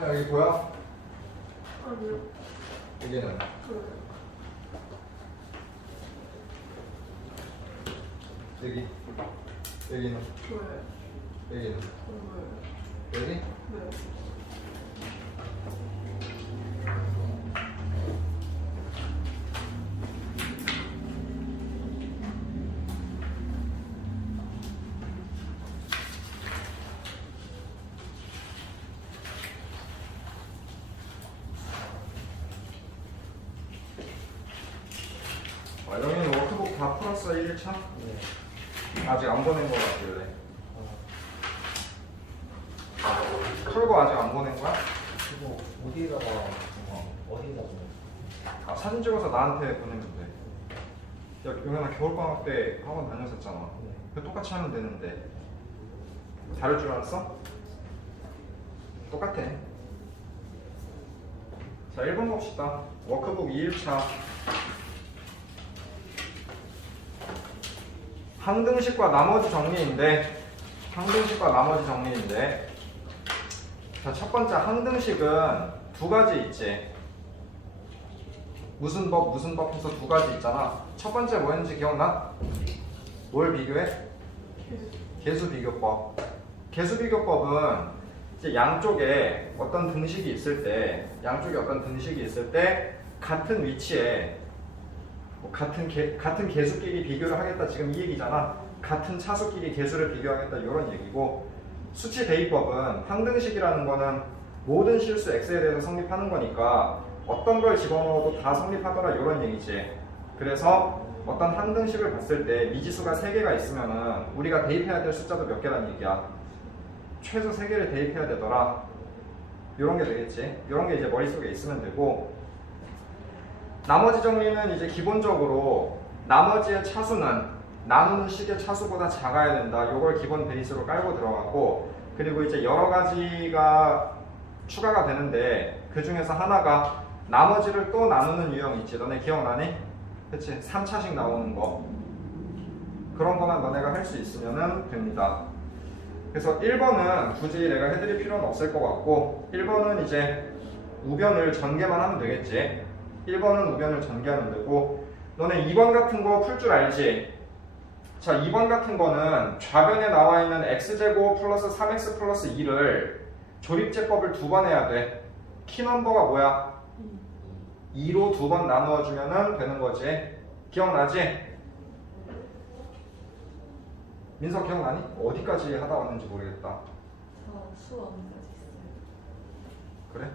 여기 보여? 아니요. 여기는 그래요. 여기 여기는 보여요. 여기는 보여요. 여기 네. 여기는 워크북 다 풀었어 1차? 네. 아직 안 보낸 거 같길래 풀고 아직 안 보낸 거야? 이거 어디다가 어디다 보내? 아 사진 찍어서 나한테 보내면 돼. 야 용현아 겨울방학 때 학원 다녔었잖아. 네. 그 똑같이 하면 되는데 다를 줄 알았어? 똑같아. 자 1번 봅시다. 워크북 2일차 항등식과 나머지 정리인데 자, 첫 번째 항등식은 두 가지 있지. 무슨 법 해서 두 가지 있잖아. 첫 번째 뭐였는지 기억나? 뭘 비교해? 개수 비교법. 개수 비교법은 이제 양쪽에 어떤 등식이 있을 때 같은 위치에 같은 개수끼리 비교를 하겠다 지금 이 얘기잖아. 같은 차수끼리 개수를 비교하겠다 이런 얘기고, 수치 대입법은 항등식이라는 거는 모든 실수 x에 대해서 성립하는 거니까 어떤 걸 집어넣어도 다 성립하더라 이런 얘기지. 그래서 어떤 항등식을 봤을 때 미지수가 3개가 있으면은 우리가 대입해야 될 숫자도 몇 개란 얘기야. 최소 3개를 대입해야 되더라. 이런 게 되겠지. 이런 게 이제 머릿속에 있으면 되고, 나머지 정리는 이제 기본적으로 나머지의 차수는 나누는 식의 차수보다 작아야 된다. 요걸 기본 베이스로 깔고 들어가고, 그리고 이제 여러 가지가 추가가 되는데 그 중에서 하나가 나머지를 또 나누는 유형이 있지. 너네 기억나니? 그치? 3차식 나오는 거. 그런 거만 너네가 할 수 있으면 됩니다. 그래서 1번은 굳이 내가 해드릴 필요는 없을 것 같고, 1번은 이제 우변을 전개만 하면 되겠지. 1번은 우변을 전개하면 되고, 너네 2번 같은 거 풀 줄 알지? 자, 2번 같은 거는 좌변에 나와 있는 x제곱 플러스 3x 플러스 2를 조립제법을 2번 해야 돼. 키넘버가 뭐야? 2로 2번 나누어 주면 되는 거지. 기억나지? 민석 기억나니? 어디까지 하다 왔는지 모르겠다. 저 수업까지 있어요. 그래?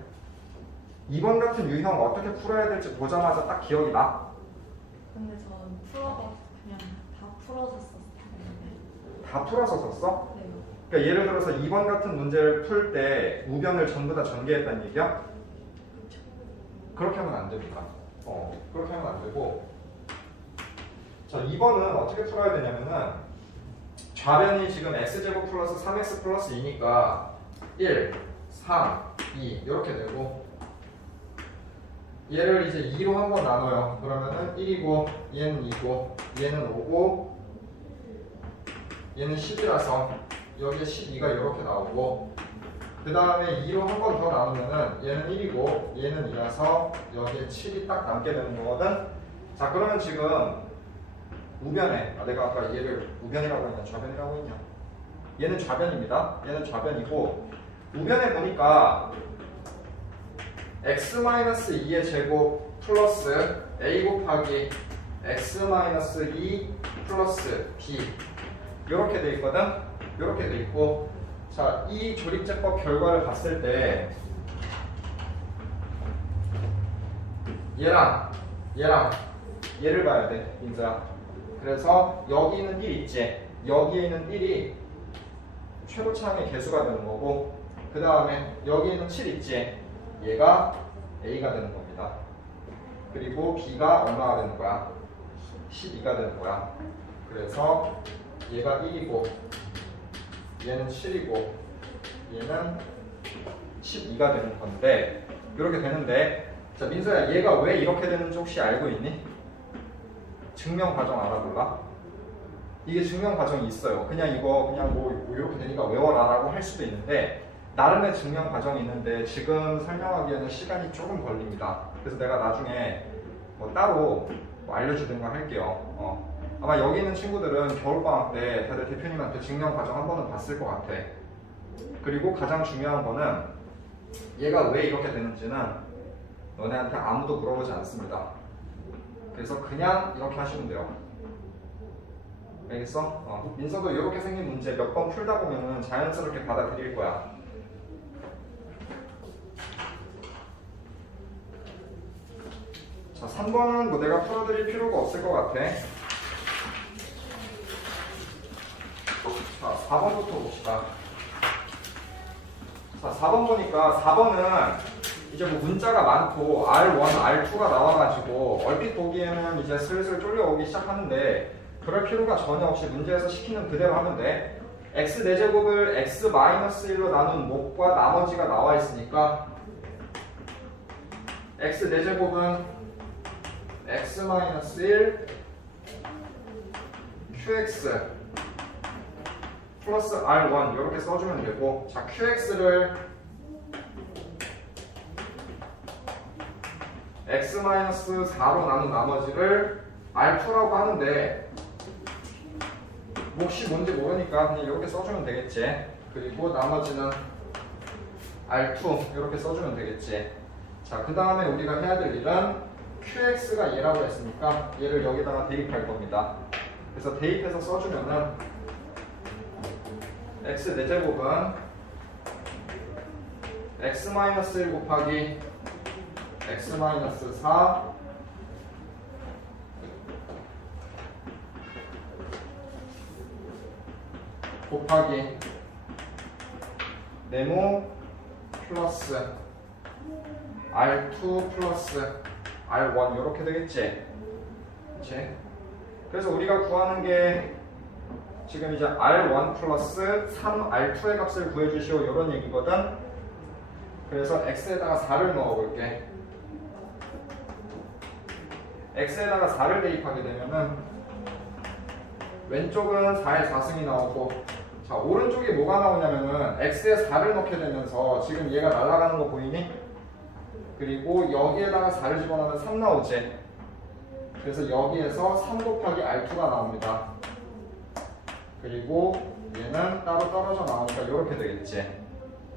2번 같은 유형 어떻게 풀어야 될지 보자마자 딱 기억이 나? 근데 전 풀어서 그냥 다 풀어서 썼는데. 다 풀어서 썼어? 네. 그러니까 예를 들어서 2번 같은 문제를 풀 때 우변을 전부 다 전개했다는 얘기야? 그렇게 하면 안 됩니다. 그렇게 하면 안 되고, 자 2번은 어떻게 풀어야 되냐면은 좌변이 지금 x제곱 플러스 3x 플러스 2니까 1, 3, 2 이렇게 되고, 얘를 이제 2로 한번 나눠요. 그러면은 1이고 얘는 2고 얘는 5고 얘는 10이라서 여기에 12가 이렇게 나오고, 그 다음에 2로 한 번 더 나누면은 얘는 1이고 얘는 2라서 여기에 7이 딱 남게 되는 거거든. 자 그러면 지금 우변에 내가 아까 얘를 우변이라고 했냐 좌변이라고 했냐, 얘는 좌변입니다. 얘는 좌변이고, 우변에 보니까 x-2의 제곱 플러스 a 곱하기 x-2 플러스 b 이렇게 돼 있거든. 이렇게 돼 있고, 자 이 조립제법 결과를 봤을 때 얘랑 얘를 봐야 돼 민서야. 그래서 여기 있는 1 있지. 여기에 있는 1이 최고차항의 개수가 되는 거고, 그 다음에 여기 있는 7 있지. 얘가 A가 되는 겁니다. 그리고 B가 얼마가 되는 거야? 12가 되는 거야. 그래서 얘가 1이고 얘는 7이고 얘는 12가 되는 건데, 이렇게 되는데, 자 민서야 얘가 왜 이렇게 되는지 혹시 알고 있니? 증명 과정 알아볼라? 이게 증명 과정이 있어요. 그냥 이거 그냥 뭐 이렇게 되니까 외워라 라고 할 수도 있는데, 나름의 증명 과정이 있는데 지금 설명하기에는 시간이 조금 걸립니다. 그래서 내가 나중에 뭐 따로 뭐 알려주든가 할게요. 아마 여기 있는 친구들은 겨울방학 때 다들 대표님한테 증명 과정 한 번은 봤을 것 같아. 그리고 가장 중요한 거는 얘가 왜 이렇게 되는지는 너네한테 아무도 물어보지 않습니다. 그래서 그냥 이렇게 하시면 돼요. 알겠어? 민서도 이렇게 생긴 문제 몇 번 풀다 보면은 자연스럽게 받아들일 거야. 자, 3번은 뭐 내가 풀어드릴 필요가 없을 것 같아. 자, 4번부터 봅시다. 자, 4번 보니까 4번은 이제 뭐 문자가 많고 R1, R2가 나와가지고 얼핏 보기에는 이제 슬슬 쫄려오기 시작하는데 그럴 필요가 전혀 없이 문제에서 시키는 그대로 하면 돼. x 4제곱을 x-1로 나눈 목과 나머지가 나와 있으니까 x 4제곱은 x-1 qx 플러스 r1 이렇게 써주면 되고, 자 qx를 x-4로 나눈 나머지를 r2라고 하는데 몫이 뭔지 모르니까 그냥 이렇게 써주면 되겠지. 그리고 나머지는 r2 이렇게 써주면 되겠지. 자, 그 다음에 우리가 해야 될 일은 qx가 얘라고 했으니까 얘를 여기다가 대입할 겁니다. 그래서 대입해서 써주면은 x 4제곱은 x-1 곱하기 x-4 곱하기 네모 플러스 R2 플러스 R1 이렇게 되겠지. 그치? 그래서 우리가 구하는 게 지금 이제 R1 플러스 3R2의 값을 구해주시오 이런 얘기거든. 그래서 X에다가 4를 넣어볼게. X에다가 4를 대입하게 되면은 왼쪽은 4의 4승이 나오고, 자 오른쪽에 뭐가 나오냐면은 X에 4를 넣게 되면서 지금 얘가 날아가는 거 보이니? 그리고 여기에다가 4를 집어넣으면 3 나오지. 그래서 여기에서 3 곱하기 R2가 나옵니다. 그리고 얘는 따로 떨어져 나오니까 이렇게 되겠지.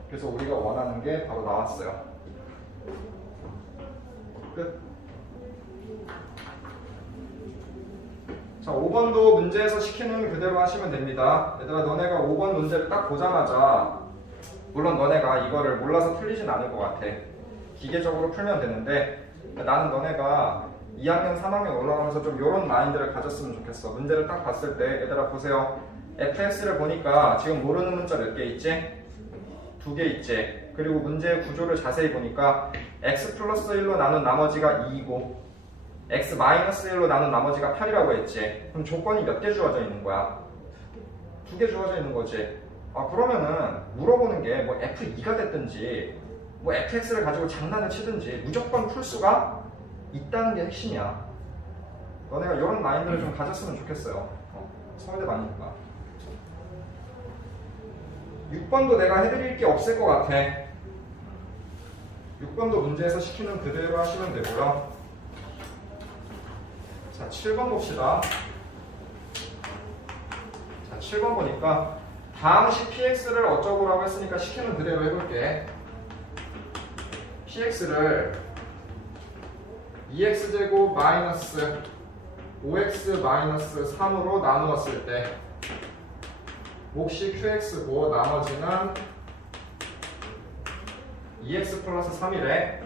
그래서 우리가 원하는 게 바로 나왔어요. 끝. 자, 5번도 문제에서 시키는 그대로 하시면 됩니다. 얘들아, 너네가 5번 문제를 딱 보자마자, 물론 너네가 이거를 몰라서 틀리진 않을 것 같아. 기계적으로 풀면 되는데, 나는 너네가 2학년, 3학년 올라가면서 좀 이런 마인드를 가졌으면 좋겠어. 문제를 딱 봤을 때, 얘들아 보세요. fx를 보니까 지금 모르는 문자 몇 개 있지? 2개 있지. 그리고 문제의 구조를 자세히 보니까 x 플러스 1로 나눈 나머지가 2이고 x 마이너스 1로 나눈 나머지가 8이라고 했지. 그럼 조건이 몇 개 주어져 있는 거야? 2개 주어져 있는 거지. 아, 그러면은 물어보는 게 뭐 f2가 됐든지 뭐 fx를 가지고 장난을 치든지 무조건 풀 수가 있다는 게 핵심이야. 너네가 이런 마인드를 좀 가졌으면 좋겠어요. 서울대 많으니까. 6번도 내가 해드릴 게 없을 것 같아. 6번도 문제에서 시키는 그대로 하시면 되고요. 자, 7번 봅시다. 자, 7번 보니까 다음식 px를 어쩌고라고 했으니까 시키는 그대로 해볼게. px를 2x제곱 마이너스 5x 마이너스 3으로 나누었을 때 몫이 qx고 나머지는 2x 플러스 3이래.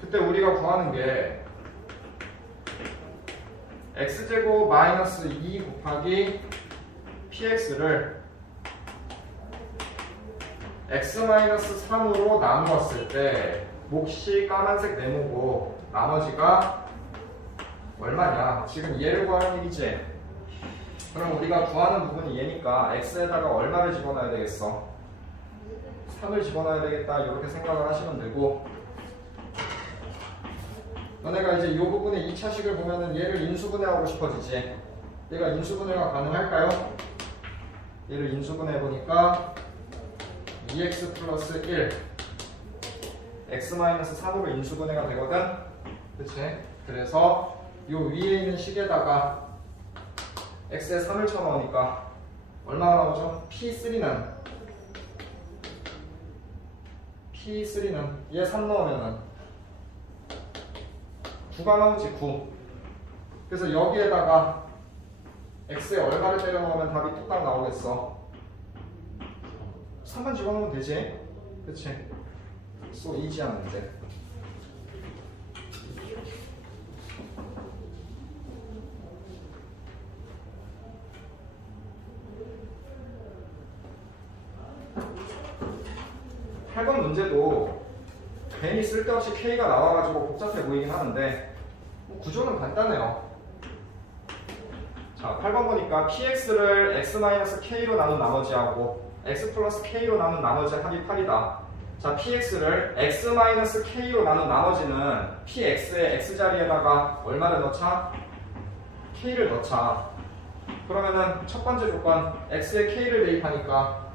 그때 우리가 구하는 게 x제곱 마이너스 2 곱하기 px를 x 마이너스 3으로 나누었을 때 몫이 까만색 네모고 나머지가 얼마냐? 지금 얘를 구하는 얘기지. 그럼 우리가 구하는 부분이 얘니까 x에다가 얼마를 집어넣어야 되겠어? 3을 집어넣어야 되겠다 이렇게 생각을 하시면 되고, 너네가 이제 이 부분의 2차식을 보면은 얘를 인수분해하고 싶어지지. 얘가 인수분해가 가능할까요? 얘를 인수분해 보니까 2x 플러스 1 x 마이너스 3으로 인수분해가 되거든. 그치? 그래서 요 위에 있는 식에다가 x에 3을 쳐넣으니까 얼마가 나오죠? P3는 얘 3 넣으면은 9가 나오지. 9. 그래서 여기에다가 x에 얼마를 때려 넣으면 답이 뚝딱 나오겠어. 3만 집어넣으면 되지. 그치? 소 이지한 문제. 팔 번 문제도 괜히 쓸데없이 K가 나와가지고 복잡해 보이긴 하는데 구조는 간단해요. 자, 8번 보니까 px를 x-k로 나눈 나머지하고 x 플러스 k로 나눈 나머지 합이 8이다. 자, px를 x-k로 나눈 나머지는 px의 x자리에다가 얼마를 넣자? k를 넣자. 그러면은 첫 번째 조건 x에 k를 대입하니까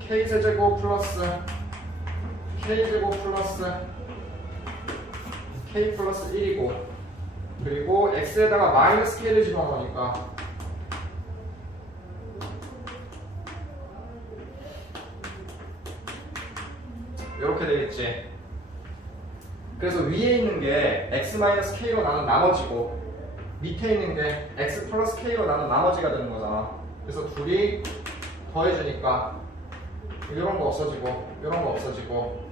k제곱 플러스 k제곱 플러스 k 플러스 1이고, 그리고 x에다가 마이너스 k를 집어넣으니까 이렇게 되겠지. 그래서 위에 있는 게 x-k로 나눈 나머지고 밑에 있는 게 x 플러스 k로 나눈 나머지가 되는 거잖아. 그래서 둘이 더해주니까 이런 거 없어지고 이런 거 없어지고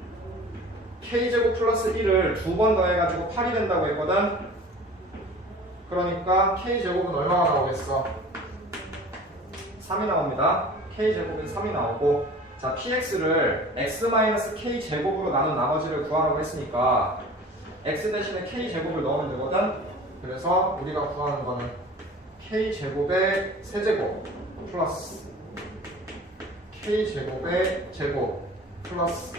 k제곱 플러스 1을 두 번 더해가지고 8이 된다고 했거든. 그러니까 k제곱은 얼마가 나오겠어? 3이 나옵니다. k제곱은 3이 나오고, 자, px를 x-k제곱으로 나눈 나머지를 구하라고 했으니까 x 대신에 k제곱을 넣으면 되거든. 그래서 우리가 구하는 거는 k제곱의 세제곱 플러스 k제곱의 제곱 플러스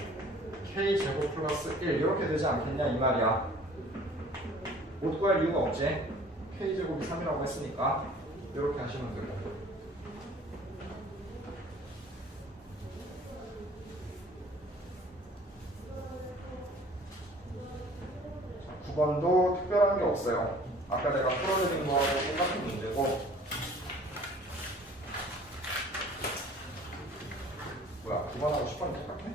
k제곱 플러스 1 이렇게 되지 않겠냐 이 말이야. 못 구할 이유가 없지. k제곱이 3이라고 했으니까 이렇게 하시면 되고. 자, 9번도 특별한 게 없어요. 아까 내가 풀어드린 거하고 똑같은 문제고. 뭐야, 9번하고 10번이 똑같네?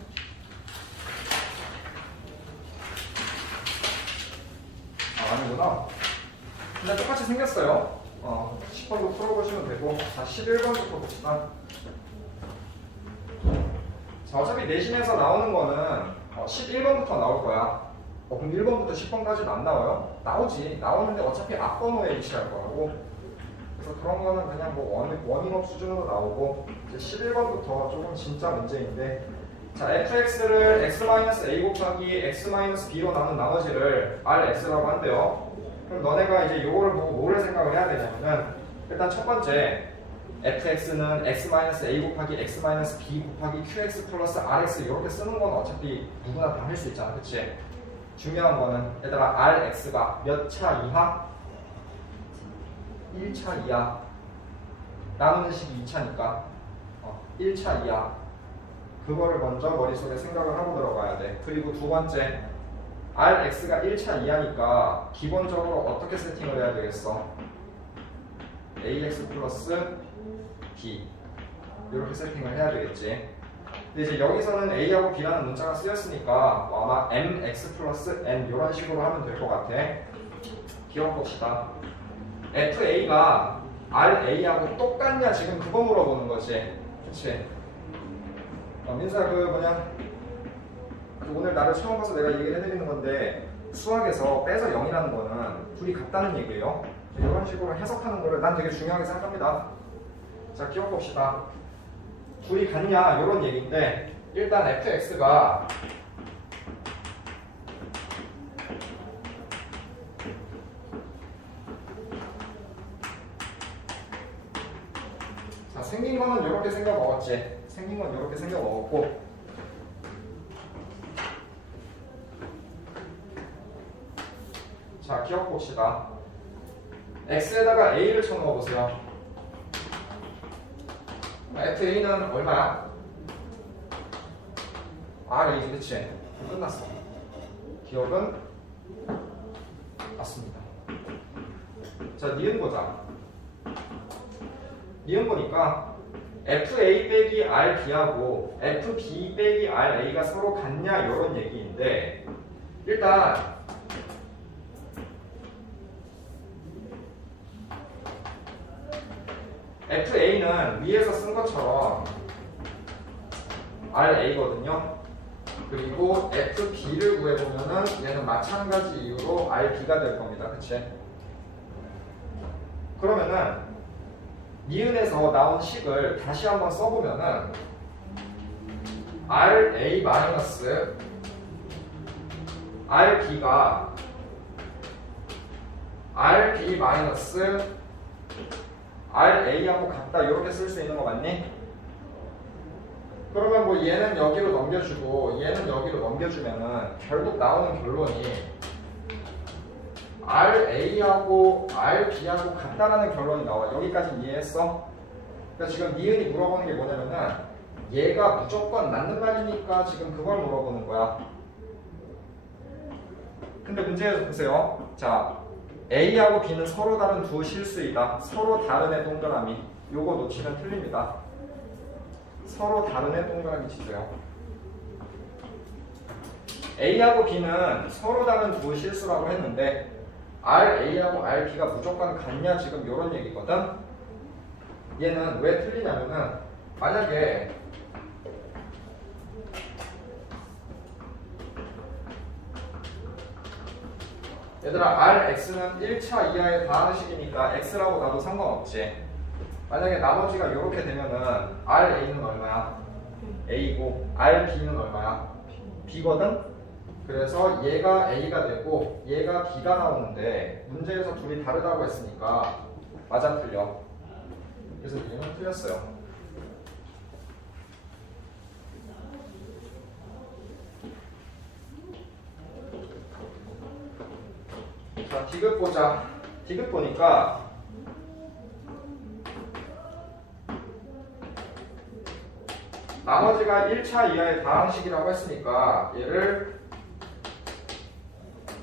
아니구나. 그냥 똑같이 생겼어요. 10번도 풀어보시면 되고. 자, 11번부터 봅시다. 자, 어차피 내신에서 나오는 거는 11번부터 나올 거야. 그럼 1번부터 10번까지는 안 나와요? 나오지. 나오는데 어차피 앞번호에 위치할 거라고. 그래서 그런 거는 그냥 뭐 워밍업 수준으로 나오고, 이제 11번부터 조금 진짜 문제인데, 자, fx를 x-a 곱하기 x-b로 나눈 나머지를 rx라고 한대요. 그럼 너네가 이제 요거를 보고 뭐를 생각을 해야 되냐면은, 일단 첫 번째 fx는 x-a 곱하기 x-b 곱하기 qx 플러스 rx 이렇게 쓰는 건 어차피 누구나 다 할 수 있잖아. 그치? 중요한 거는 얘들아 rx가 몇 차 이하? 1차 이하. 나누는 식이 2차니까 1차 이하. 그거를 먼저 머릿속에 생각을 하고 들어가야 돼. 그리고 두 번째, rx가 1차 이하니까 기본적으로 어떻게 세팅을 해야 되겠어? ax 플러스 b 이렇게 세팅을 해야 되겠지. 근데 이제 여기서는 a하고 b라는 문자가 쓰였으니까 아마 mx 플러스 n 이런 식으로 하면 될 것 같아. 기억봅시다. fa가 ra하고 똑같냐 지금 그거 물어보는 거지. 그치? 민수야 오늘 나를 처음 봐서 내가 얘기를 해드리는 건데, 수학에서 빼서 0이라는 거는 둘이 같다는 얘기예요. 이런 식으로 해석하는 거를 난 되게 중요하게 생각합니다. 자, 기억봅시다. 둘이 같냐 이런 얘기인데, 일단 fx가 자, 생긴 거는 이렇게 생겨 먹었지. 생긴 건 이렇게 생겨 먹었고, 자, 기억 봅시다. x에다가 a를 쳐넣어 보세요. FA는 얼마야? RA, 그치? 끝났어. 기억은 맞습니다. 자, 니은 보자. 니은 보니까 FA 빼기 RB하고 FB 빼기 RA가 서로 같냐 이런 얘기인데 일단 FA는 위에서 쓴 것처럼 RA거든요. 그리고 FB를 구해보면은 얘는 마찬가지 이유로 RB가 될 겁니다. 그치? 그러면은 니은에서 나온 식을 다시 한번 써보면은 RA 마이너스 RB가 RB 마이너스 RA하고 같다 이렇게 쓸 수 있는 거 맞니? 그러면 뭐 얘는 여기로 넘겨주고 얘는 여기로 넘겨주면은 결국 나오는 결론이 RA하고 RB하고 같다라는 결론이 나와. 여기까지 이해했어? 그러니까 지금 니은이 물어보는 게 뭐냐면은 얘가 무조건 맞는 말이니까 지금 그걸 물어보는 거야. 근데 문제에서 보세요. 자, A하고 B는 서로 다른 두 실수이다. 서로 다른 애 동그라미. 요거 놓치면 틀립니다. 서로 다른 애 동그라미 치세요. A하고 B는 서로 다른 두 실수라고 했는데 RA하고 RB가 무조건 같냐 지금 이런 얘기거든. 얘는 왜 틀리냐면은 만약에 얘들아 RX는 1차 이하의 다항식이니까 X라고 놔도 상관없지. 만약에 나머지가 이렇게 되면은 RA는 얼마야? A고 RB는 얼마야? B거든? 그래서 얘가 A가 되고 얘가 B가 나오는데 문제에서 둘이 다르다고 했으니까 맞아 틀려. 그래서 얘는 틀렸어요. 자, 디귿 보자. 디귿 보니까 나머지가 1차 이하의 다항식이라고 했으니까 얘를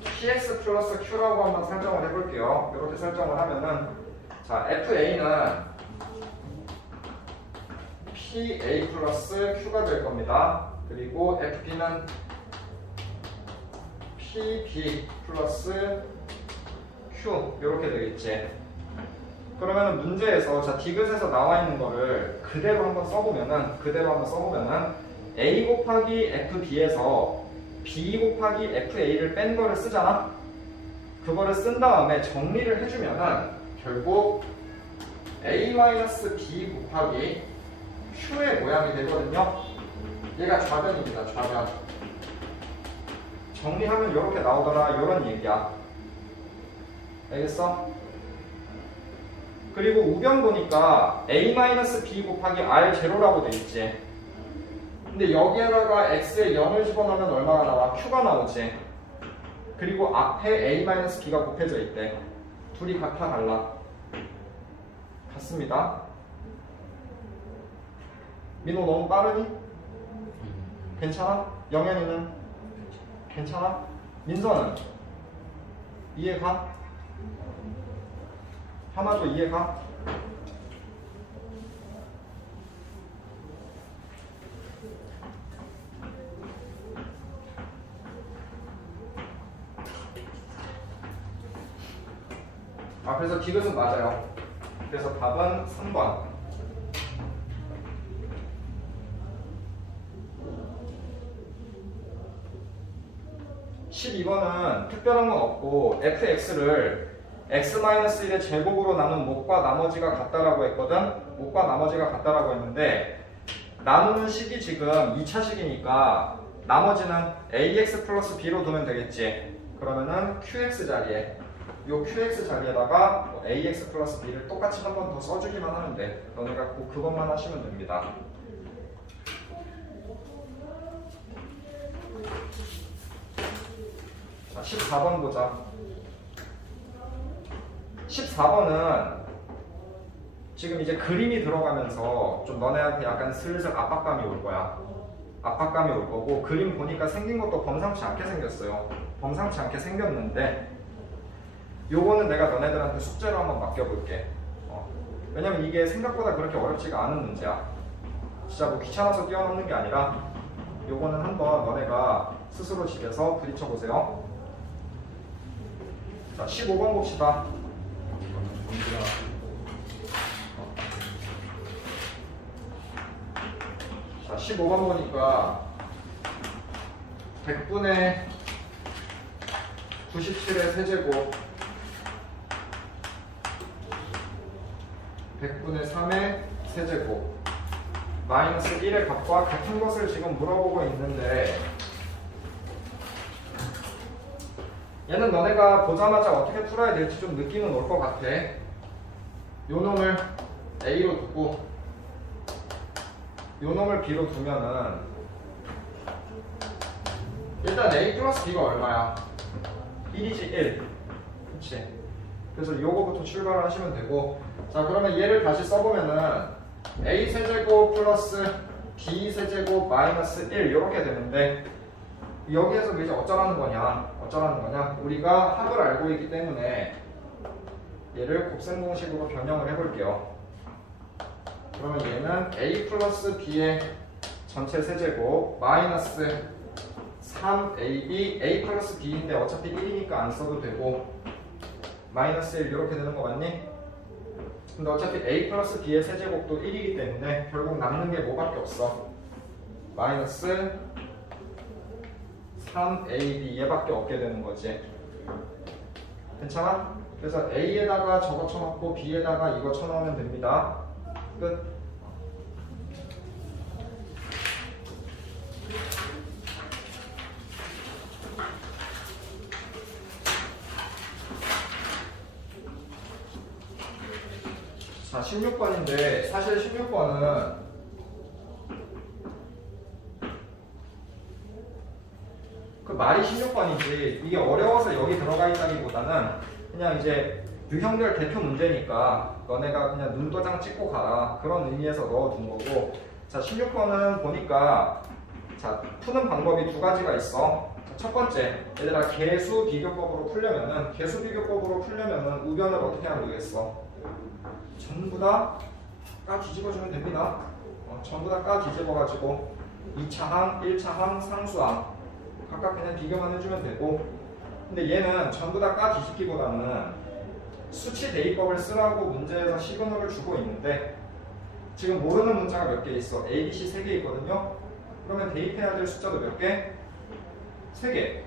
px 플러스 q라고 한번 설정을 해볼게요. 이렇게 설정을 하면은 자 FA는 PA 플러스 q가 될 겁니다. 그리고 FB는 PB 플러스 q 이렇게 되겠지. 그러면은 문제에서 자 디귿에서 나와 있는 거를 그대로 한번 써보면은 A 곱하기 FB에서 B 곱하기 FA를 뺀 거를 쓰잖아. 그거를 쓴 다음에 정리를 해주면은 결국 A-B 곱하기 Q의 모양이 되거든요. 얘가 좌변입니다. 좌변. 정리하면 이렇게 나오더라. 이런 얘기야. 알겠어? 그리고 우변 보니까 A-B 곱하기 R0라고 돼 있지. 근데 여기에다가 X에 0을 집어넣으면 얼마가 나와? Q가 나오지. 그리고 앞에 A-B가 곱해져 있대. 둘이 같아 달라? 같습니다. 민호 너무 빠르니? 괜찮아? 영현이는? 괜찮아? 민서는? 이해가? 하나도 이해가? 그래서 디귿은 맞아요. 그래서 답은 3번. 12번은 특별한 건 없고 fx를 x-1의 제곱으로 나눈 목과 나머지가 같다라고 했거든. 목과 나머지가 같다라고 했는데 나누는 식이 지금 2차식이니까 나머지는 ax 플러스 b로 두면 되겠지. 그러면은 qx 자리에 요 qx 자리에다가 뭐 ax 플러스 b를 똑같이 한 번 더 써주기만 하면 돼. 너네가 꼭 그것만 하시면 됩니다. 자, 14번 보자. 14번은 지금 이제 그림이 들어가면서 좀 너네한테 약간 슬슬 압박감이 올 거야. 압박감이 올 거고, 그림 보니까 생긴 것도 범상치 않게 생겼어요. 범상치 않게 생겼는데 요거는 내가 너네들한테 숙제로 한번 맡겨볼게. 왜냐면 이게 생각보다 그렇게 어렵지가 않은 문제야. 진짜 뭐 귀찮아서 뛰어넘는 게 아니라 요거는 한번 너네가 스스로 집에서 부딪혀 보세요. 자, 15번 봅시다. 자, 15번 보니까 100분의 97의 세제곱 100분의 3의 세제곱 마이너스 1의 값과 같은 것을 지금 물어보고 있는데, 얘는 너네가 보자마자 어떻게 풀어야 될지 좀 느낌은 올 것 같아. 요 놈을 A로 두고 요 놈을 B로 두면은 일단 A 플러스 B가 얼마야? 1이지 1. 그치? 그래서 요거부터 출발을 하시면 되고, 자 그러면 얘를 다시 써보면은 A 세제곱 플러스 B 세제곱 마이너스 1 이렇게 되는데, 여기에서 이제 어쩌라는 거냐? 어쩌라는 거냐? 우리가 합을 알고 있기 때문에 얘를 곱셈 공식으로 변형을 해볼게요. 그러면 얘는 A 플러스 B의 전체 세제곱 마이너스 3AB A 플러스 B인데 어차피 1이니까 안 써도 되고 마이너스 1 이렇게 되는 거 맞니? 근데 어차피 A 플러스 B의 세제곱도 1이기 때문에 결국 남는 게 뭐밖에 없어? 마이너스 3AB 얘밖에 없게 되는 거지. 괜찮아? 그래서 A에다가 저거 쳐넣고 B에다가 이거 쳐넣으면 됩니다. 끝. 자, 16번인데 사실 16번은 그 말이 16번이지 이게 어려워서 여기 들어가 있다기보다는 그냥 이제 유형별 대표 문제니까 너네가 그냥 눈도장 찍고 가라 그런 의미에서 넣어둔 거고. 자, 16번은 보니까 자 푸는 방법이 두 가지가 있어. 자, 첫 번째, 얘들아 개수 비교법으로 풀려면은 우변을 어떻게 하면 되겠어? 전부 다 까 뒤집어주면 됩니다. 전부 다 까 뒤집어가지고 2차항, 1차항, 상수항 각각 그냥 비교만 해주면 되고, 근데 얘는 전부 다 까 뒤집기보다는 수치 대입법을 쓰라고 문제에서 시그널을 주고 있는데 지금 모르는 문자가 몇 개 있어. A, B, C 3개 있거든요. 그러면 대입해야 될 숫자도 몇 개? 3개.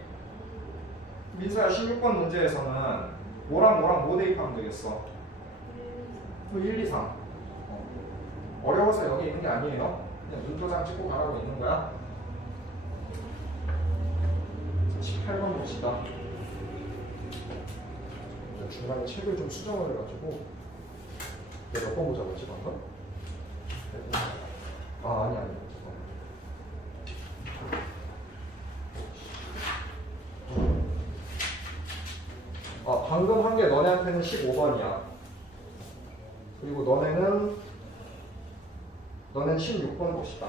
민서야 16번 문제에서는 뭐랑 뭐 대입하면 되겠어? 1, 2, 3. 어려워서 여기 있는 게 아니에요. 그냥 눈도장 찍고 가라고 있는 거야. 18번 봅시다. 중간에 책을 좀 수정을 해가지고 내가 몇 번 보자고 했지 방금? 아니 방금 한 게 너네한테는 15번이야. 그리고 너네는 16번 봅시다.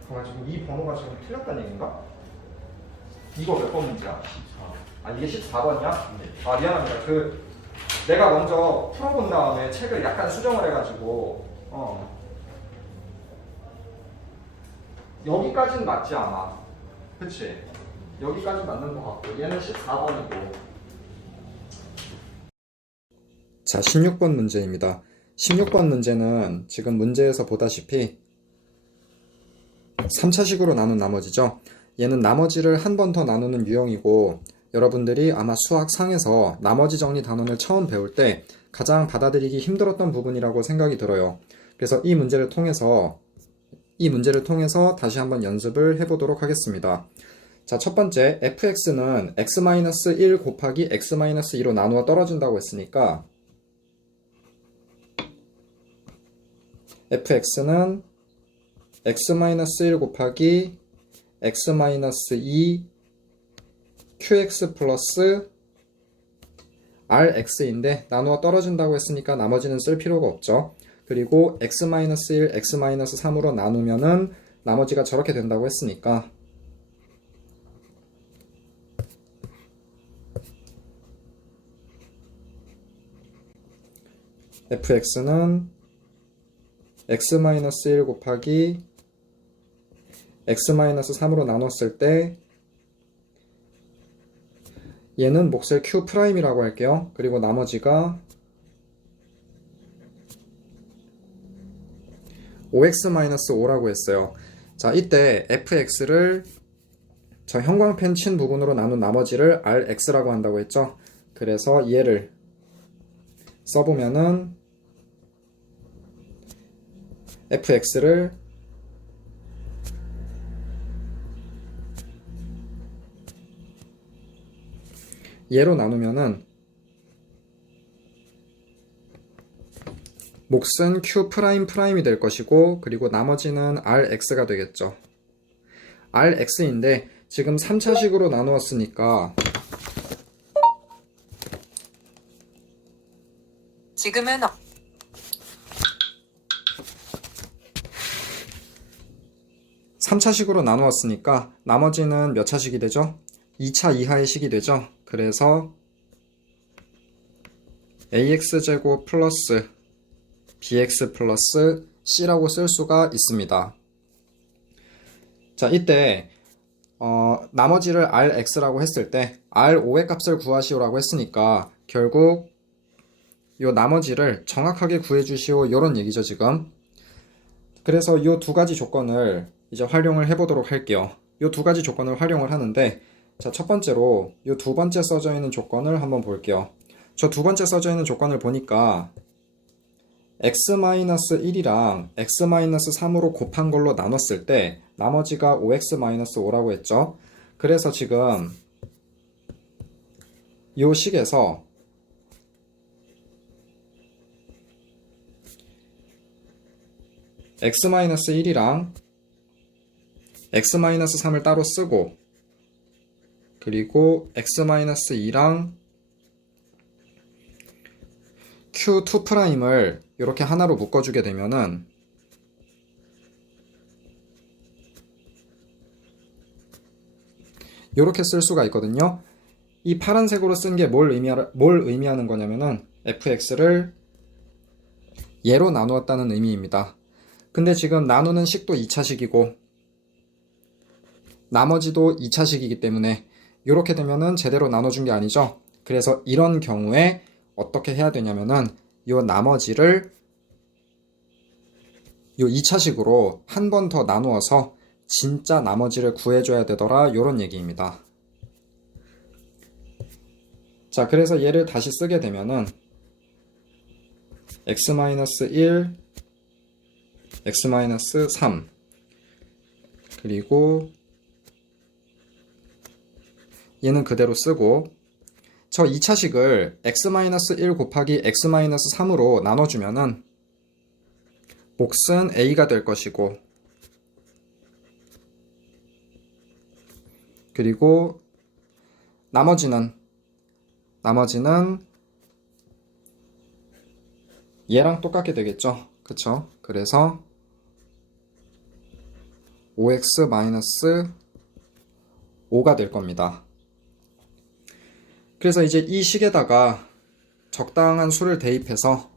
잠깐만, 지금 이 번호가 지금 틀렸다는 얘기인가? 이거 몇 번 문제야? 14. 이게 14번이야? 네. 미안합니다. 내가 먼저 풀어본 다음에 책을 약간 수정을 해가지고 여기까지는 맞지 않아. 그치? 여기까지 맞는 것 같고 얘는 14번이고. 자, 16번 문제입니다. 16번 문제는 지금 문제에서 보다시피 3차식으로 나눈 나머지죠. 얘는 나머지를 한 번 더 나누는 유형이고, 여러분들이 아마 수학상에서 나머지 정리 단원을 처음 배울 때 가장 받아들이기 힘들었던 부분이라고 생각이 들어요. 그래서 이 문제를 통해서 다시 한번 연습을 해보도록 하겠습니다. 자, 첫 번째, fx는 x-1 곱하기 x-2로 나누어 떨어진다고 했으니까 fx는 x-1 곱하기 x-2 qx 플러스 rx인데 나누어 떨어진다고 했으니까 나머지는 쓸 필요가 없죠. 그리고 x-1, x-3으로 나누면은 나머지가 저렇게 된다고 했으니까 fx는 x-1 곱하기 x-3으로 나눴을 때 얘는 몫을 Q'이라고 할게요. 그리고 나머지가 5x-5라고 했어요. 자, 이때 fx를 저 형광펜 친 부분으로 나눈 나머지를 rx라고 한다고 했죠. 그래서 얘를 써보면은 fx를 얘로 나누면은 몫은 Q'이 될 것이고 그리고 나머지는 Rx가 되겠죠. Rx인데 지금 3차식으로 나누었으니까 지금은 3차식으로 나누었으니까 나머지는 몇 차식이 되죠? 2차 이하의 식이 되죠. 그래서 ax제곱 플러스 bx 플러스 c라고 쓸 수가 있습니다. 자, 이때 나머지를 rx라고 했을 때 r5의 값을 구하시오라고 했으니까 결국 요 나머지를 정확하게 구해주시오 이런 얘기죠 지금. 그래서 요 두 가지 조건을 이제 활용을 해보도록 할게요. 요 두 가지 조건을 활용을 하는데 자, 첫 번째로 요 두 번째 써져 있는 조건을 한번 볼게요. 저 두 번째 써져 있는 조건을 보니까 x-1이랑 x-3으로 곱한 걸로 나눴을 때 나머지가 5x-5라고 했죠. 그래서 지금 요 식에서 x-1이랑 x-3을 따로 쓰고 그리고 x-2랑 q2'을 이렇게 하나로 묶어주게 되면은 이렇게 쓸 수가 있거든요. 이 파란색으로 쓴 게 뭘 의미하는 거냐면은 fx를 얘로 나누었다는 의미입니다. 근데 지금 나누는 식도 2차식이고 나머지도 2차식이기 때문에 이렇게 되면은 제대로 나눠준 게 아니죠. 그래서 이런 경우에 어떻게 해야 되냐면은 요 나머지를 요 2차식으로 한 번 더 나누어서 진짜 나머지를 구해줘야 되더라 요런 얘기입니다. 자, 그래서 얘를 다시 쓰게 되면은 x-1 x-3 그리고 얘는 그대로 쓰고 저 2차식을 x-1 곱하기 x-3으로 나눠주면은 몫은 a가 될 것이고 그리고 나머지는 얘랑 똑같게 되겠죠. 그쵸? 그래서 5x-5가 될 겁니다. 그래서 이제 이 식에다가 적당한 수를 대입해서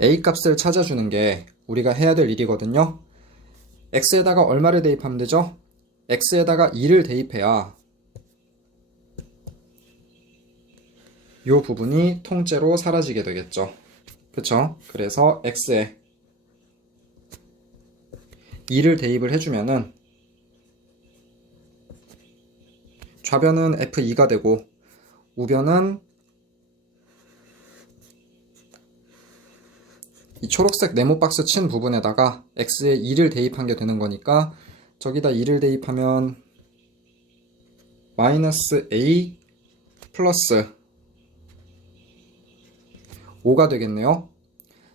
a 값을 찾아주는 게 우리가 해야 될 일이거든요. x에다가 얼마를 대입하면 되죠? x에다가 2를 대입해야 이 부분이 통째로 사라지게 되겠죠. 그쵸? 그래서 x에 2를 대입을 해주면은 좌변은 f2가 되고 우변은 이 초록색 네모 박스 친 부분에다가 x에 2를 대입한 게 되는 거니까 저기다 2를 대입하면 마이너스 a 플러스 5가 되겠네요.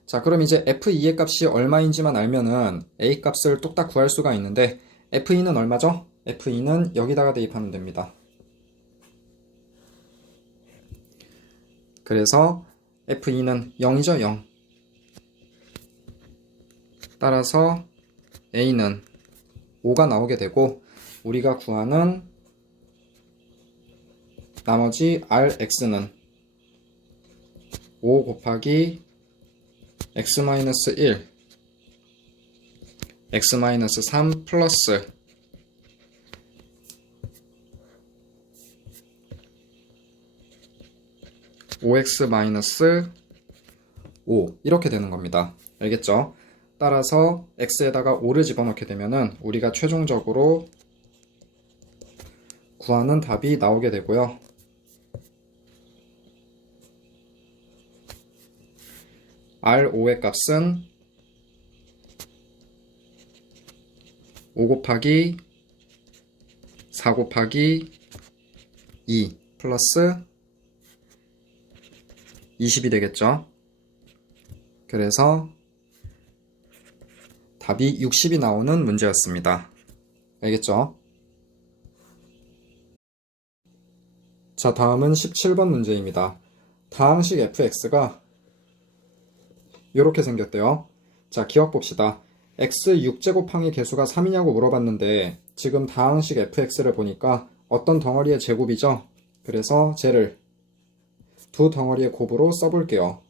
자, 그럼 이제 f2의 값이 얼마인지만 알면은 a 값을 뚝딱 구할 수가 있는데 f2는 얼마죠? f2는 여기다가 대입하면 됩니다. 그래서 F2는 0이죠, 0. 따라서 A는 5가 나오게 되고 우리가 구하는 나머지 Rx는 5 곱하기 x-1 x-3 플러스 5x-5 이렇게 되는 겁니다. 알겠죠? 따라서 x에다가 5를 집어넣게 되면은 우리가 최종적으로 구하는 답이 나오게 되고요. R5의 값은 5 곱하기 4 곱하기 2 플러스 20이 되겠죠. 그래서 답이 60이 나오는 문제였습니다. 알겠죠? 자, 다음은 17번 문제입니다. 다항식 fx가 이렇게 생겼대요. 자, 기억 봅시다. x 6제곱항의 개수가 3이냐고 물어봤는데 지금 다항식 fx를 보니까 어떤 덩어리의 제곱이죠? 그래서 쟤를 두 덩어리의 곱으로 써볼게요.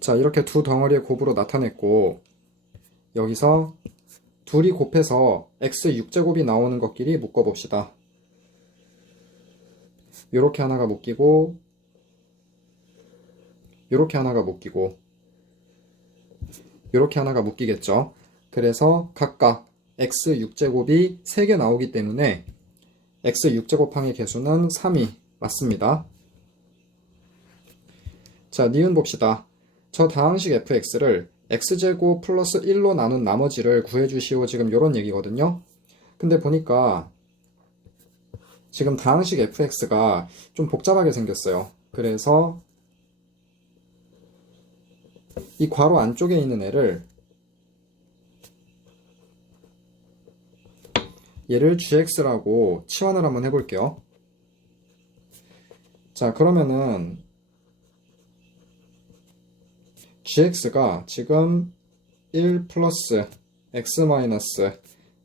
자, 이렇게 두 덩어리의 곱으로 나타냈고 여기서 둘이 곱해서 x 6제곱이 나오는 것끼리 묶어봅시다. 요렇게 하나가 묶이고 요렇게 하나가 묶이고 요렇게 하나가 묶이겠죠. 그래서 각각 x 6제곱이 3개 나오기 때문에 x 6제곱항의 개수는 3이 맞습니다. 자, 니은 봅시다. 저 다항식 fx를 x제곱 플러스 1로 나눈 나머지를 구해주시오. 지금 이런 얘기거든요. 근데 보니까 지금 다항식 fx가 좀 복잡하게 생겼어요. 그래서 이 괄호 안쪽에 있는 애를 얘를 gx라고 치환을 한번 해볼게요. 자, 그러면은 gx가 지금 1 플러스 x 마이너스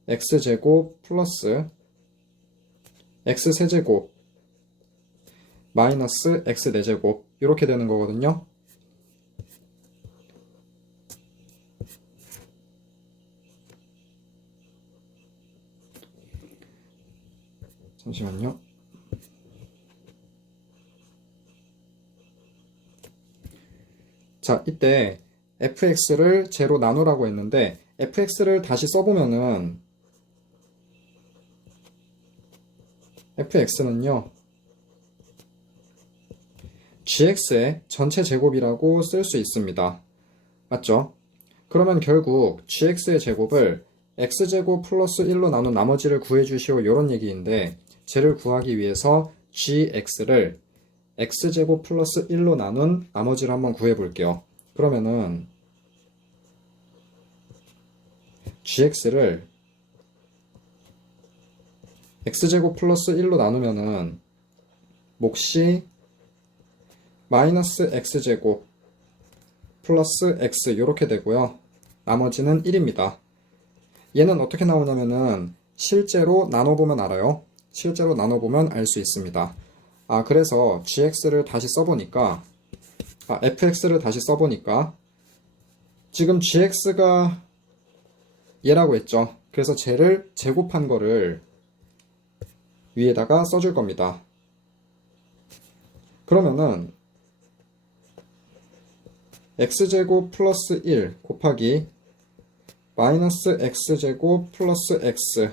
x제곱 플러스 x세제곱 마이너스 x4제곱 이렇게 되는 거거든요. 잠시만요. 자, 이때 fx를 제로 나누라고 했는데 fx를 다시 써보면은 fx는요 gx의 전체 제곱이라고 쓸 수 있습니다. 맞죠? 그러면 결국 gx의 제곱을 x제곱 플러스 1로 나눈 나머지를 구해주시오 이런 얘기인데 쟤를 구하기 위해서 gx를 x제곱 플러스 1로 나눈 나머지를 한번 구해볼게요. 그러면은 gx를 x제곱 플러스 1로 나누면은 몫이 마이너스 x제곱 플러스 x 이렇게 되고요. 나머지는 1입니다. 얘는 어떻게 나오냐면은 실제로 나눠보면 알아요. 실제로 나눠보면 알 수 있습니다. 그래서 gx를 다시 써보니까 fx를 다시 써보니까 지금 gx가 얘라고 했죠. 그래서 쟤를 제곱한 거를 위에다가 써줄 겁니다. 그러면은 x제곱 플러스 1 곱하기 마이너스 x제곱 플러스 x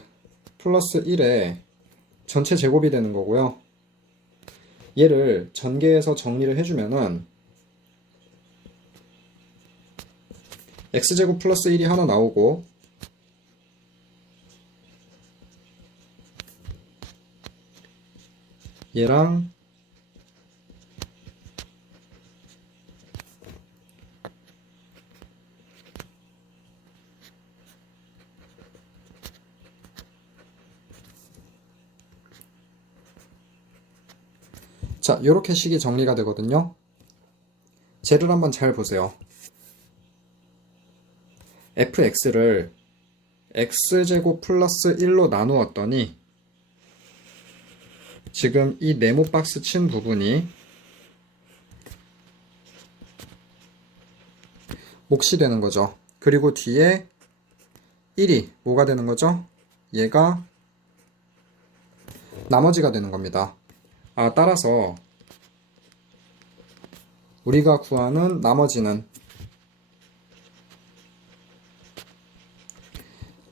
플러스 1의 전체 제곱이 되는 거고요. 얘를 전개해서 정리를 해주면은 x제곱 플러스 1이 하나 나오고 얘랑 자, 요렇게 식이 정리가 되거든요. 쟤를 한번 잘 보세요. fx를 x제곱 플러스 1로 나누었더니 지금 이 네모 박스 친 부분이 몫이 되는 거죠. 그리고 뒤에 1이 뭐가 되는 거죠? 얘가 나머지가 되는 겁니다. 따라서 우리가 구하는 나머지는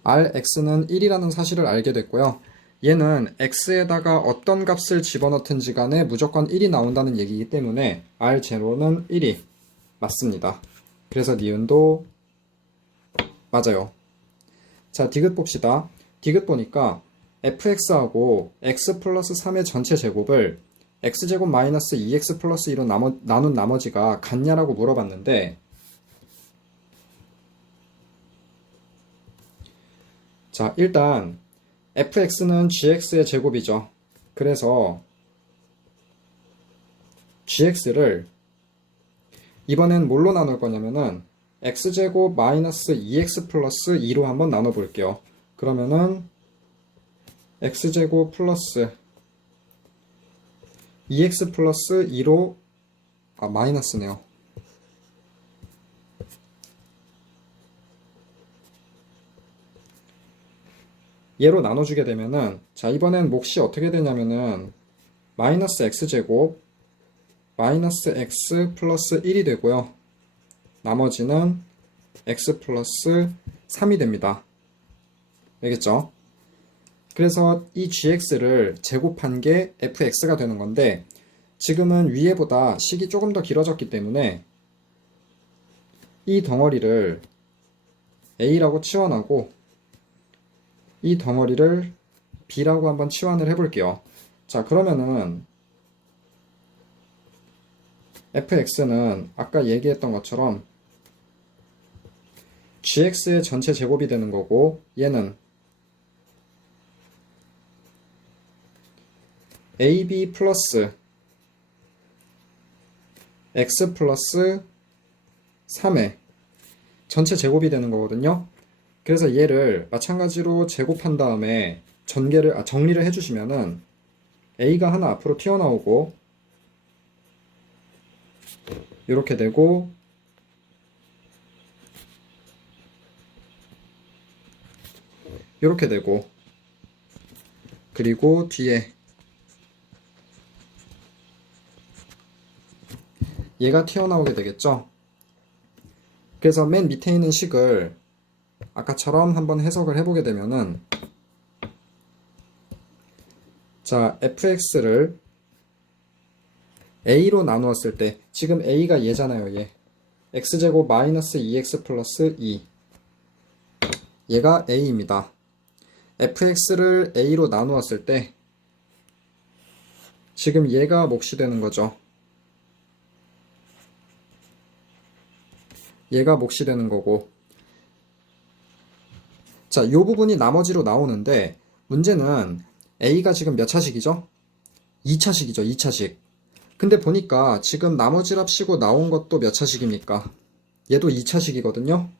Rx는 1이라는 사실을 알게 됐고요. 얘는 x에다가 어떤 값을 집어넣든지 간에 무조건 1이 나온다는 얘기이기 때문에 R0는 1이 맞습니다. 그래서 니은도 맞아요. 자, 디귿 봅시다. 디귿 보니까 fx하고 x 플러스 3의 전체 제곱을 x제곱 마이너스 2x 플러스 2로 나눈 나머지가 같냐라고 물어봤는데 자, 일단 fx는 gx의 제곱이죠. 그래서 gx를 이번엔 뭘로 나눌 거냐면은 x제곱 마이너스 2x 플러스 2로 한번 나눠볼게요. 그러면은 x제곱 플러스 2x 플러스 2로 마이너스네요. 얘로 나눠주게 되면은 자, 이번엔 몫이 어떻게 되냐면은 마이너스 x제곱 마이너스 x 플러스 1이 되고요. 나머지는 x 플러스 3이 됩니다. 알겠죠? 그래서 이 gx를 제곱한 게 fx가 되는 건데 지금은 위에보다 식이 조금 더 길어졌기 때문에 이 덩어리를 a라고 치환하고 이 덩어리를 b라고 한번 치환을 해볼게요. 자, 그러면은 fx는 아까 얘기했던 것처럼 gx의 전체 제곱이 되는 거고 얘는 ab 플러스 x 플러스 3의 전체 제곱이 되는 거거든요. 그래서 얘를 마찬가지로 제곱한 다음에 정리를 해주시면은 a가 하나 앞으로 튀어나오고 이렇게 되고 이렇게 되고 그리고 뒤에 얘가 튀어나오게 되겠죠. 그래서 맨 밑에 있는 식을 아까처럼 한번 해석을 해보게 되면은 자, fx를 a로 나누었을 때 지금 a가 얘잖아요. 얘 x제곱 마이너스 2x 플러스 2 얘가 a입니다. fx를 a로 나누었을 때 지금 얘가 몫이 되는 거죠. 얘가 몫이 되는 거고 자, 요 부분이 나머지로 나오는데 문제는 a가 지금 몇 차식이죠? 2차식이죠. 2차식. 근데 보니까 지금 나머지랍시고 나온 것도 몇 차식입니까? 얘도 2차식이거든요.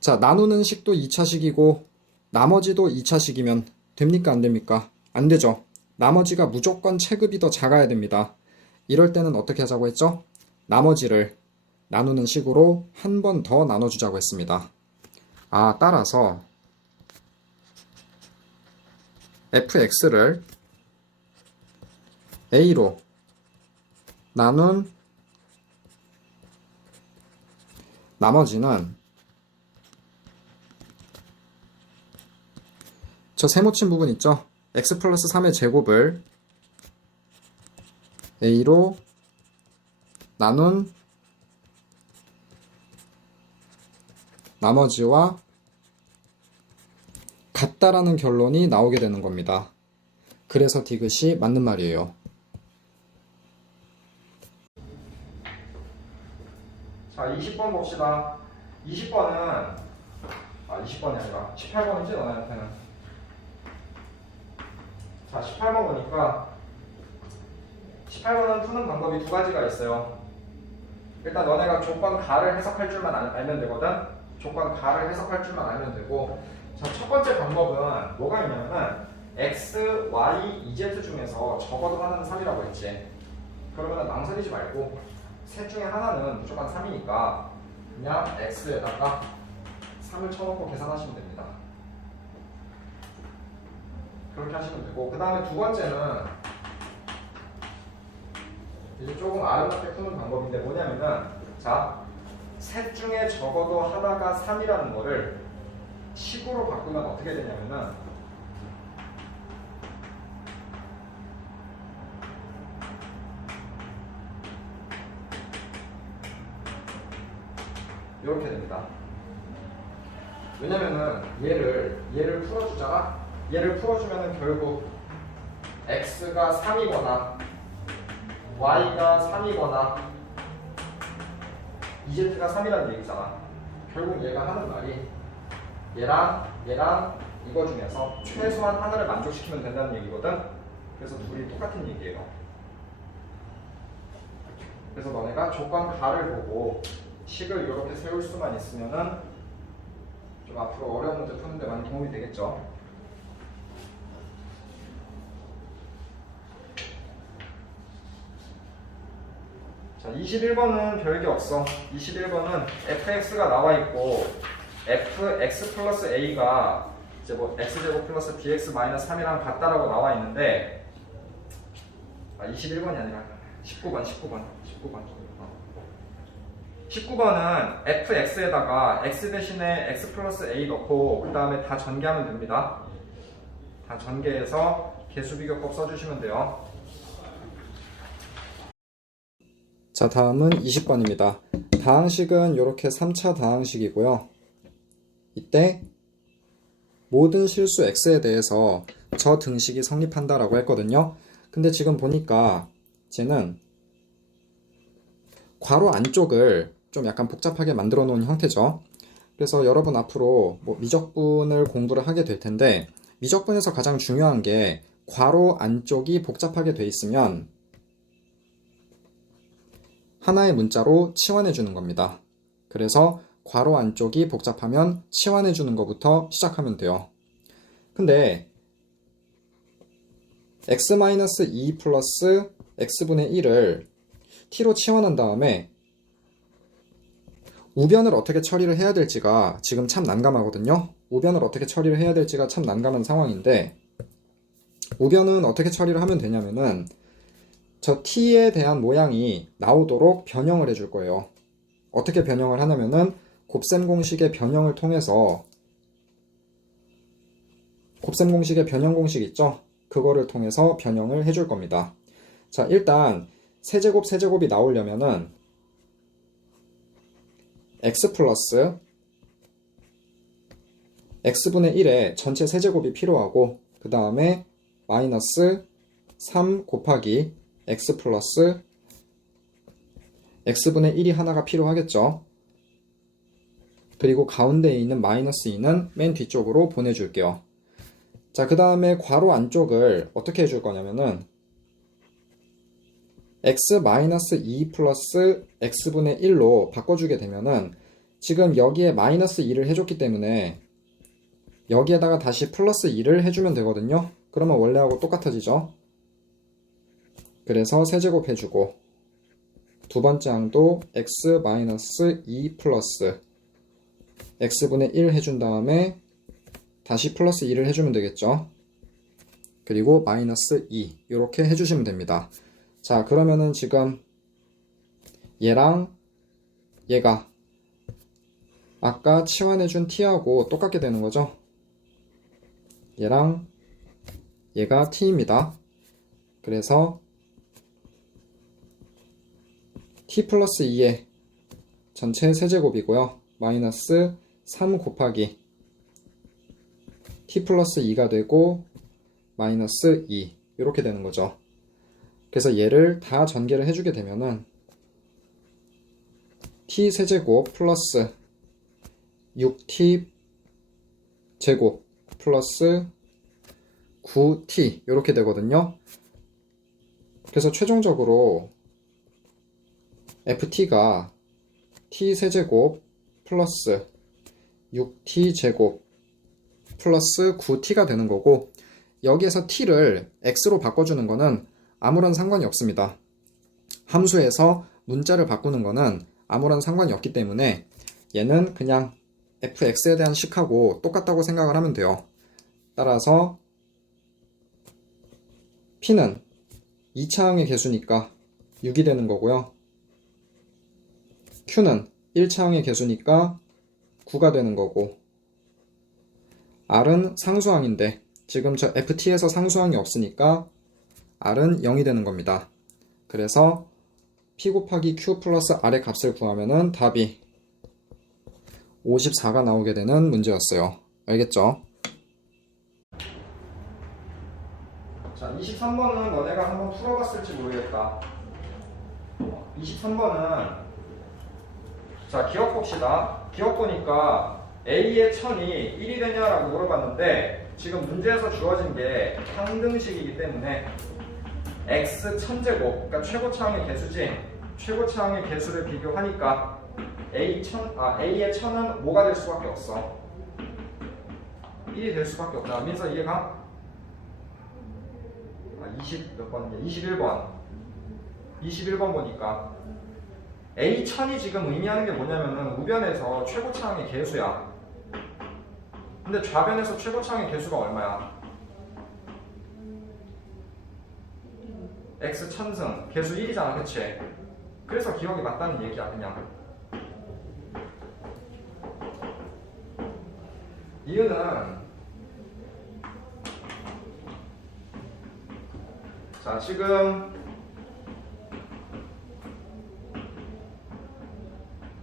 자, 나누는 식도 2차식이고 나머지도 2차식이면 됩니까? 안 됩니까? 안 되죠. 나머지가 무조건 체급이 더 작아야 됩니다. 이럴 때는 어떻게 하자고 했죠? 나머지를 나누는 식으로 한 번 더 나눠주자고 했습니다. 따라서 fx를 a로 나눈 나머지는 저 세모친 부분 있죠? x 플러스 3의 제곱을 a로 나눈 나머지와 같다라는 결론이 나오게 되는 겁니다. 그래서 디귿이 맞는 말이에요. 자, 20번 봅시다. 20번은 20번이 아니라 18번이지 너네한테는. 자, 18번 보니까 18번은 푸는 방법이 두 가지가 있어요. 일단 너네가 조건 가를 해석할 줄만 알면 되거든. 조건 가를 해석할 줄만 알면 되고, 자, 첫 번째 방법은 뭐가 있냐면은 x, y, z 중에서 적어도 하나는 3이라고 했지. 그러면 망설이지 말고 셋 중에 하나는 무조건 3이니까 그냥 x에다가 3을 쳐놓고 계산하시면 됩니다. 그렇게 하시면 되고, 그 다음에 두 번째는 이제 조금 아름답게 푸는 방법인데 뭐냐면은, 자, 셋 중에 적어도 하나가 3이라는 거를 식으로 바꾸면 어떻게 되냐면은, 이렇게 됩니다. 왜냐면은 얘를 풀어주잖아. 얘를 풀어주면은 결국 x가 3이거나 y가 3이거나 z가 3이라는 얘기잖아. 결국 얘가 하는 말이 얘랑 이거 중에서 최소한 하나를 만족시키면 된다는 얘기거든. 그래서 둘이 똑같은 얘기예요. 그래서 너네가 조건 가를 보고 식을 이렇게 세울 수만 있으면은 좀 앞으로 어려운 문제 푸는데 많이 도움이 되겠죠. 자, 21번은 별게 없어. 21번은 fx가 나와 있고 fx 플러스 a가 이제 뭐 x제곱 플러스 bx 마이너스 3이랑 같다라고 나와 있는데, 21번이 아니라 19번. 19번은 fx에다가 x 대신에 x 플러스 a 넣고 그 다음에 다 전개하면 됩니다. 다 전개해서 개수비교법 써주시면 돼요. 자, 다음은 20번입니다. 다항식은 이렇게 3차 다항식이고요. 이때 모든 실수 x에 대해서 저 등식이 성립한다라고 했거든요. 근데 지금 보니까 쟤는 괄호 안쪽을 좀 약간 복잡하게 만들어 놓은 형태죠. 그래서 여러분 앞으로 뭐 미적분을 공부를 하게 될 텐데, 미적분에서 가장 중요한 게 괄호 안쪽이 복잡하게 돼 있으면 하나의 문자로 치환해 주는 겁니다. 그래서 괄호 안쪽이 복잡하면 치환해 주는 것부터 시작하면 돼요. 근데 x-2 플러스 x분의 1을 t로 치환한 다음에 우변을 어떻게 처리를 해야 될지가 지금 참 난감하거든요. 우변을 어떻게 처리를 해야 될지가 참 난감한 상황인데, 우변은 어떻게 처리를 하면 되냐면은 저 t에 대한 모양이 나오도록 변형을 해줄 거예요. 어떻게 변형을 하냐면은 곱셈 공식의 변형을 통해서, 곱셈 공식의 변형 공식 있죠? 그거를 통해서 변형을 해줄 겁니다. 자, 일단 세제곱이 나오려면은 x 플러스 x분의 1의 전체 세제곱이 필요하고, 그 다음에 마이너스 3 곱하기 x 플러스 x분의 1이 하나가 필요하겠죠. 그리고 가운데에 있는 마이너스 2는 맨 뒤쪽으로 보내줄게요. 자, 그 다음에 괄호 안쪽을 어떻게 해줄 거냐면은 x-2 플러스 x분의 1로 바꿔주게 되면은, 지금 여기에 마이너스 2를 해줬기 때문에 여기에다가 다시 플러스 2를 해주면 되거든요. 그러면 원래하고 똑같아지죠. 그래서 세제곱 해주고, 두 번째 항도 x-2 플러스 x분의 1 해준 다음에 다시 플러스 2를 해주면 되겠죠. 그리고 마이너스 2 이렇게 해주시면 됩니다. 자, 그러면은 지금 얘랑 얘가 아까 치환해준 t하고 똑같게 되는 거죠. 얘랑 얘가 t입니다. 그래서 t 플러스 2의 전체 세제곱이고요. 마이너스 3 곱하기 t 플러스 2가 되고 마이너스 2 이렇게 되는 거죠. 그래서 얘를 다 전개를 해주게 되면은 t 세제곱 플러스 6t 제곱 플러스 9t 이렇게 되거든요. 그래서 최종적으로 ft가 t 세제곱 플러스 6t 제곱 플러스 9t가 되는 거고, 여기에서 t를 x로 바꿔주는 거는 아무런 상관이 없습니다. 함수에서 문자를 바꾸는 거는 아무런 상관이 없기 때문에 얘는 그냥 fx에 대한 식하고 똑같다고 생각을 하면 돼요. 따라서 p는 2차항의 개수니까 6이 되는 거고요. q는 1차항의 개수니까 9가 되는 거고, r은 상수항인데 지금 저 ft에서 상수항이 없으니까 r은 0이 되는 겁니다. 그래서 p 곱하기 q 플러스 r의 값을 구하면은 답이 54가 나오게 되는 문제였어요. 알겠죠? 자, 23번은 너네가 한번 풀어봤을지 모르겠다. 23번은 자, 기억 봅시다. 기억 보니까 A의 1000이 1이 되냐라고 물어봤는데 지금 문제에서 주어진 게 항등식이기 때문에 x 1000제곱, 그러니까 최고차항의 개수지. 최고차항의 개수를 비교하니까 A의 1000은 뭐가 될 수밖에 없어? 1이 될 수밖에 없다. 민서 이해가? 20몇 번이냐? 21번 보니까 A 1000이 지금 의미하는 게 뭐냐면은 우변에서 최고차항의 개수야. 근데 좌변에서 최고차항의 개수가 얼마야? x 1000승 개수 1이잖아, 그치? 그래서 기억이 맞다는 얘기야, 그냥. 이유는 자, 지금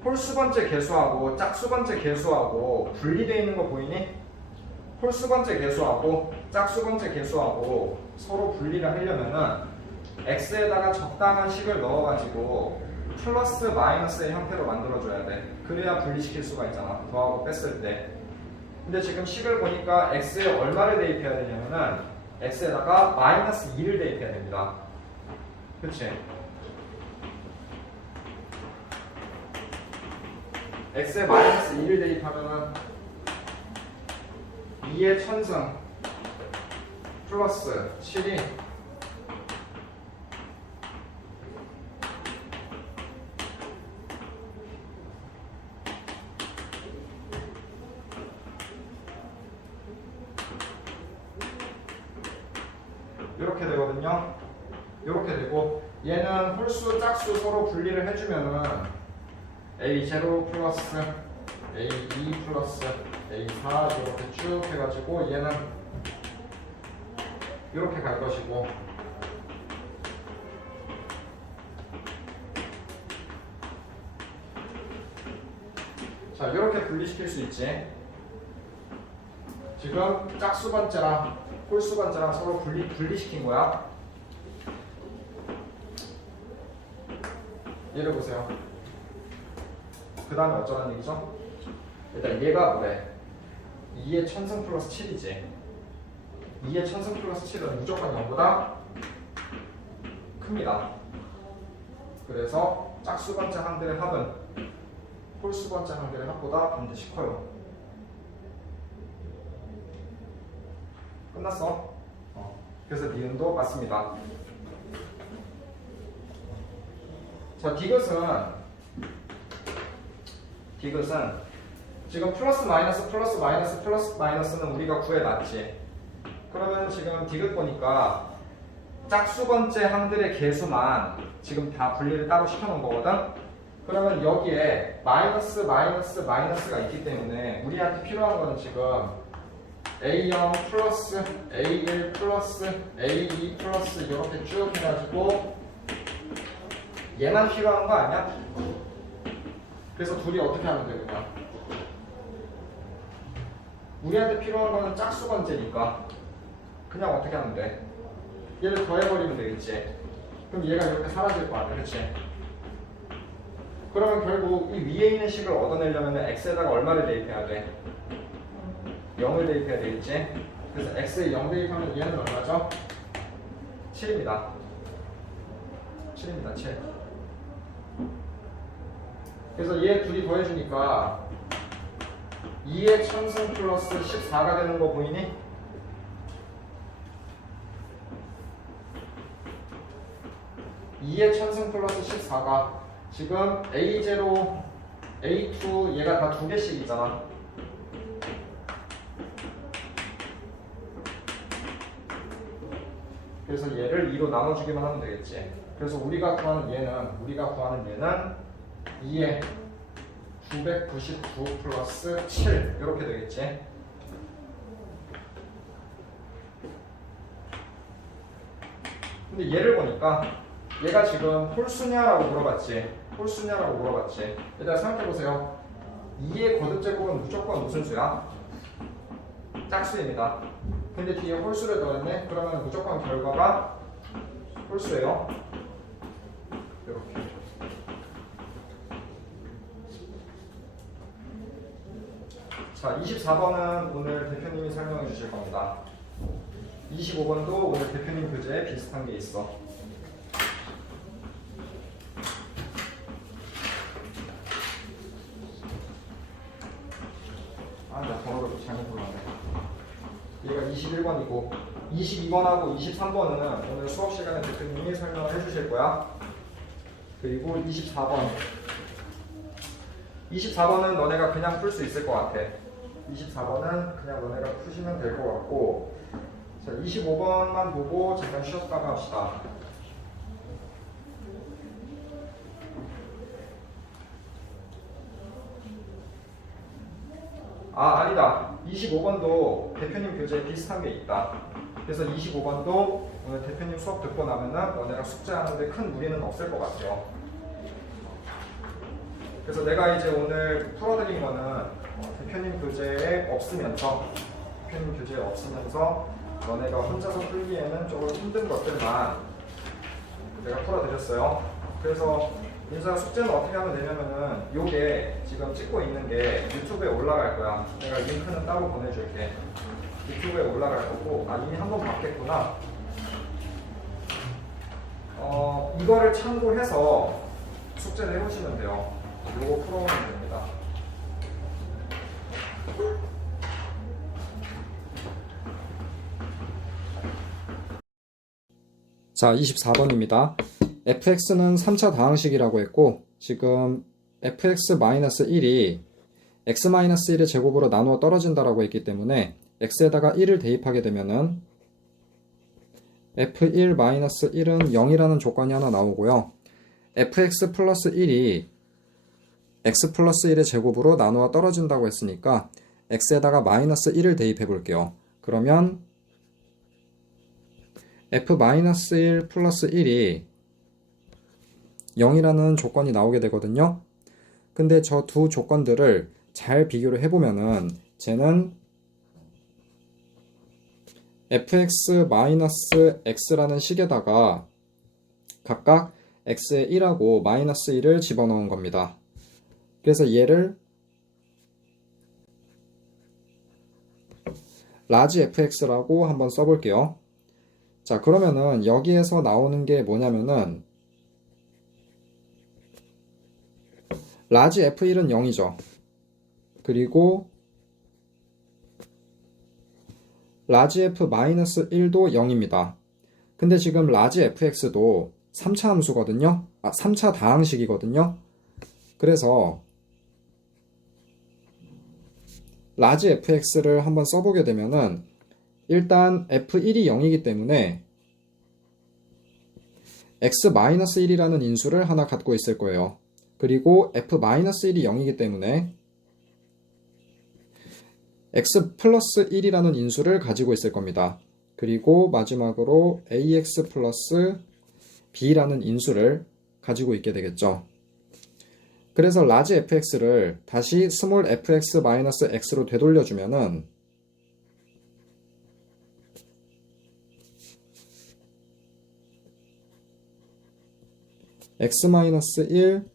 홀수번째 개수하고 짝수번째 개수하고 분리되어 있는 거 보이니? 홀수번째 개수하고 짝수번째 개수하고 서로 분리를 하려면은 x에다가 적당한 식을 넣어가지고 플러스 마이너스의 형태로 만들어줘야 돼. 그래야 분리시킬 수가 있잖아, 더하고 뺐을 때. 근데 지금 식을 보니까 x에 얼마를 대입해야 되냐면은 x에다가 마이너스 2를 대입해야 됩니다. 그치? x에 마이너스 2를 대입하면은 2의 1000승 플러스 7이 이렇게 되거든요. 이렇게 되고, 얘는 홀수, 짝수 서로 분리를 해주면은 A0 플러스 A2 플러스 A4 이렇게 쭉 해가지고 얘는 이렇게 갈 것이고, 자, 이렇게 분리시킬 수 있지. 지금 짝수번째랑 홀수번째랑 서로 분리시킨 거야. 얘를 보세요. 그 다음에 어쩌라는 얘기죠? 일단 얘가 뭐래? 2의 1000승 플러스 7이지. 2의 1000승 플러스 7은 무조건 0보다 큽니다. 그래서 짝수번째 항들의 합은 홀수번째 항들의 합보다 반드시 커요. 끝났어? 그래서 니은도 맞습니다. 자, 디귿은 지금 플러스 마이너스는 우리가 구해놨지. 그러면 지금 디귿 보니까 짝수번째 항들의 개수만 지금 다 분리를 따로 시켜놓은 거거든. 그러면 여기에 마이너스가 있기 때문에 우리한테 필요한 거는 지금 A0 플러스 A1 플러스 A2 플러스 이렇게 쭉 해가지고 얘만 필요한 거 아니야? 그래서 둘이 어떻게 하면 되느냐? 우리한테 필요한 거는 짝수 번째니까 그냥 어떻게 하면 돼? 얘를 더해버리면 되겠지. 그럼 얘가 이렇게 사라질 거 아니야, 그치? 그러면 결국 이 위에 있는 식을 얻어내려면 x에다가 얼마를 대입해야 돼? 0을 대입해야 되겠지? 그래서 x에 0 대입하면 얘는 얼마죠? 7입니다. 7입니다, 7. 그래서 얘 둘이 더해주니까 2의 천승 플러스 14가 되는 거 보이니? (2의 천승 플러스 14가) 지금 A0, A2 얘가 다 두 개씩 있잖아. 그래서 얘를 2로 나눠주기만 하면 되겠지. 그래서 우리가 구하는 얘는 2의 999 플러스 7 이렇게 되겠지. 근데 얘를 보니까 얘가 지금 홀수냐라고 물어봤지. 홀수냐라고 물어봤지. 일단 생각해보세요. 2의 거듭제곱은 무조건 무슨 수야? 짝수입니다. 근데 뒤에 홀수를 더했네? 그러면 무조건 결과가 홀수예요. 이렇게. 자, 24번은 오늘 대표님이 설명해 주실 겁니다. 25번도 오늘 대표님 교재에 비슷한 게 있어. 아, 나 번호를 또 잘못 불렀네. 얘가 21번이고 22번하고 23번은 오늘 수업 시간에 대표님이 설명을 해주실 거야. 그리고 24번은 너네가 그냥 풀 수 있을 것 같아. 24번은 그냥 너네가 푸시면 될 것 같고, 자, 25번만 보고 잠깐 쉬었다가 합시다. 아, 아니다. 25번도 대표님 교재에 비슷한 게 있다. 그래서 25번도 오늘 대표님 수업 듣고 나면은 너네가 숙제하는데 큰 무리는 없을 것 같아요. 그래서 내가 이제 오늘 풀어드린 거는 대표님 교재에 없으면서 너네가 혼자서 풀기에는 조금 힘든 것들만 제가 풀어드렸어요. 그래서 민서야, 숙제는 어떻게 하면 되냐면은 요게 지금 찍고 있는 게 유튜브에 올라갈 거야. 내가 링크는 따로 보내줄게. 유튜브에 올라갈 거고, 아, 이미 한번 봤겠구나. 이거를 참고해서 숙제를 해보시면 돼요. 요거 풀어오면 됩니다. 자, 24번입니다. fx는 3차 다항식이라고 했고, 지금 fx-1이 x-1의 제곱으로 나누어 떨어진다라고 했기 때문에 x에다가 1을 대입하게 되면은 f1-1은 0이라는 조건이 하나 나오고요. fx 플러스 1이 x 플러스 1의 제곱으로 나누어 떨어진다고 했으니까 x에다가 마이너스 1을 대입해 볼게요. 그러면 f-1 플러스 1이 0이라는 조건이 나오게 되거든요. 근데 저 두 조건들을 잘 비교를 해보면은 쟤는 fx-x라는 식에다가 각각 x에 1하고 마이너스 1을 집어넣은 겁니다. 그래서 얘를 라지 fx라고 한번 써볼게요. 자, 그러면은 여기에서 나오는 게 뭐냐면은 라지 f1은 0이죠. 그리고 라지 f-1도 0입니다. 근데 지금 라지 fx도 3차 함수거든요. 3차 다항식이거든요. 그래서 라지 fx를 한번 써보게 되면은 일단 f1이 0이기 때문에 x-1이라는 인수를 하나 갖고 있을 거예요. 그리고 f-1이 0이기 때문에 x 플러스 1이라는 인수를 가지고 있을 겁니다. 그리고 마지막으로 ax 플러스 b라는 인수를 가지고 있게 되겠죠. 그래서 라지 fx를 다시 스몰 fx-x로 되돌려주면은 x-1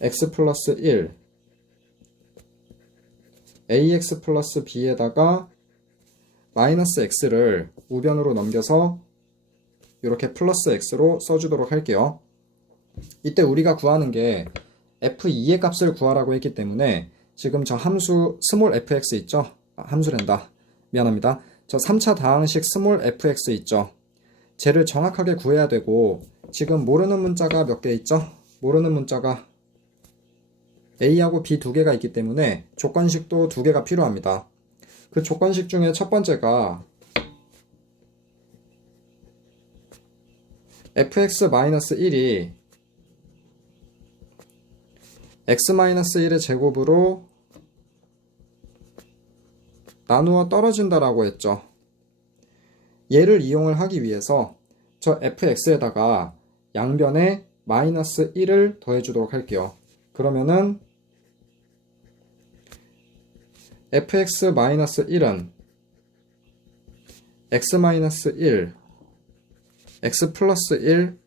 x 플러스 1 ax 플러스 b에다가 마이너스 x를 우변으로 넘겨서 이렇게 플러스 x로 써주도록 할게요. 이때 우리가 구하는 게 f2의 값을 구하라고 했기 때문에 지금 저 함수 스몰 fx 있죠? 함수랜다. 미안합니다. 저 3차 다항식 스몰 fx 있죠? 쟤를 정확하게 구해야 되고 지금 모르는 문자가 몇 개 있죠? 모르는 문자가 a하고 b 두 개가 있기 때문에 조건식도 두 개가 필요합니다. 그 조건식 중에 첫 번째가 fx-1이 x-1의 제곱으로 나누어 떨어진다라고 했죠. 얘를 이용을 하기 위해서 저 fx에다가 양변에 마이너스 1을 더해주도록 할게요. 그러면은 fx-1은 x-1 x 플러스 1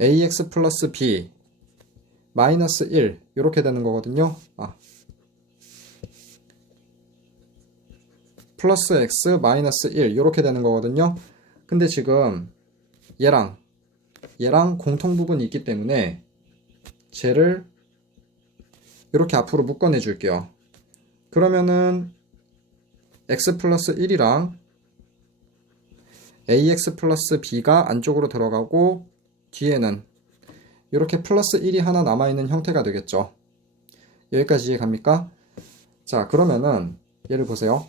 ax 플러스 b 마이너스 1 이렇게 되는 거거든요. 플러스 x 마이너스 1 이렇게 되는 거거든요. 근데 지금 얘랑 공통 부분이 있기 때문에 쟤를 이렇게 앞으로 묶어내 줄게요. 그러면은 x 플러스 1이랑 ax 플러스 b가 안쪽으로 들어가고 뒤에는 이렇게 플러스 1이 하나 남아있는 형태가 되겠죠. 여기까지 이해갑니까? 자, 그러면은 얘를 보세요.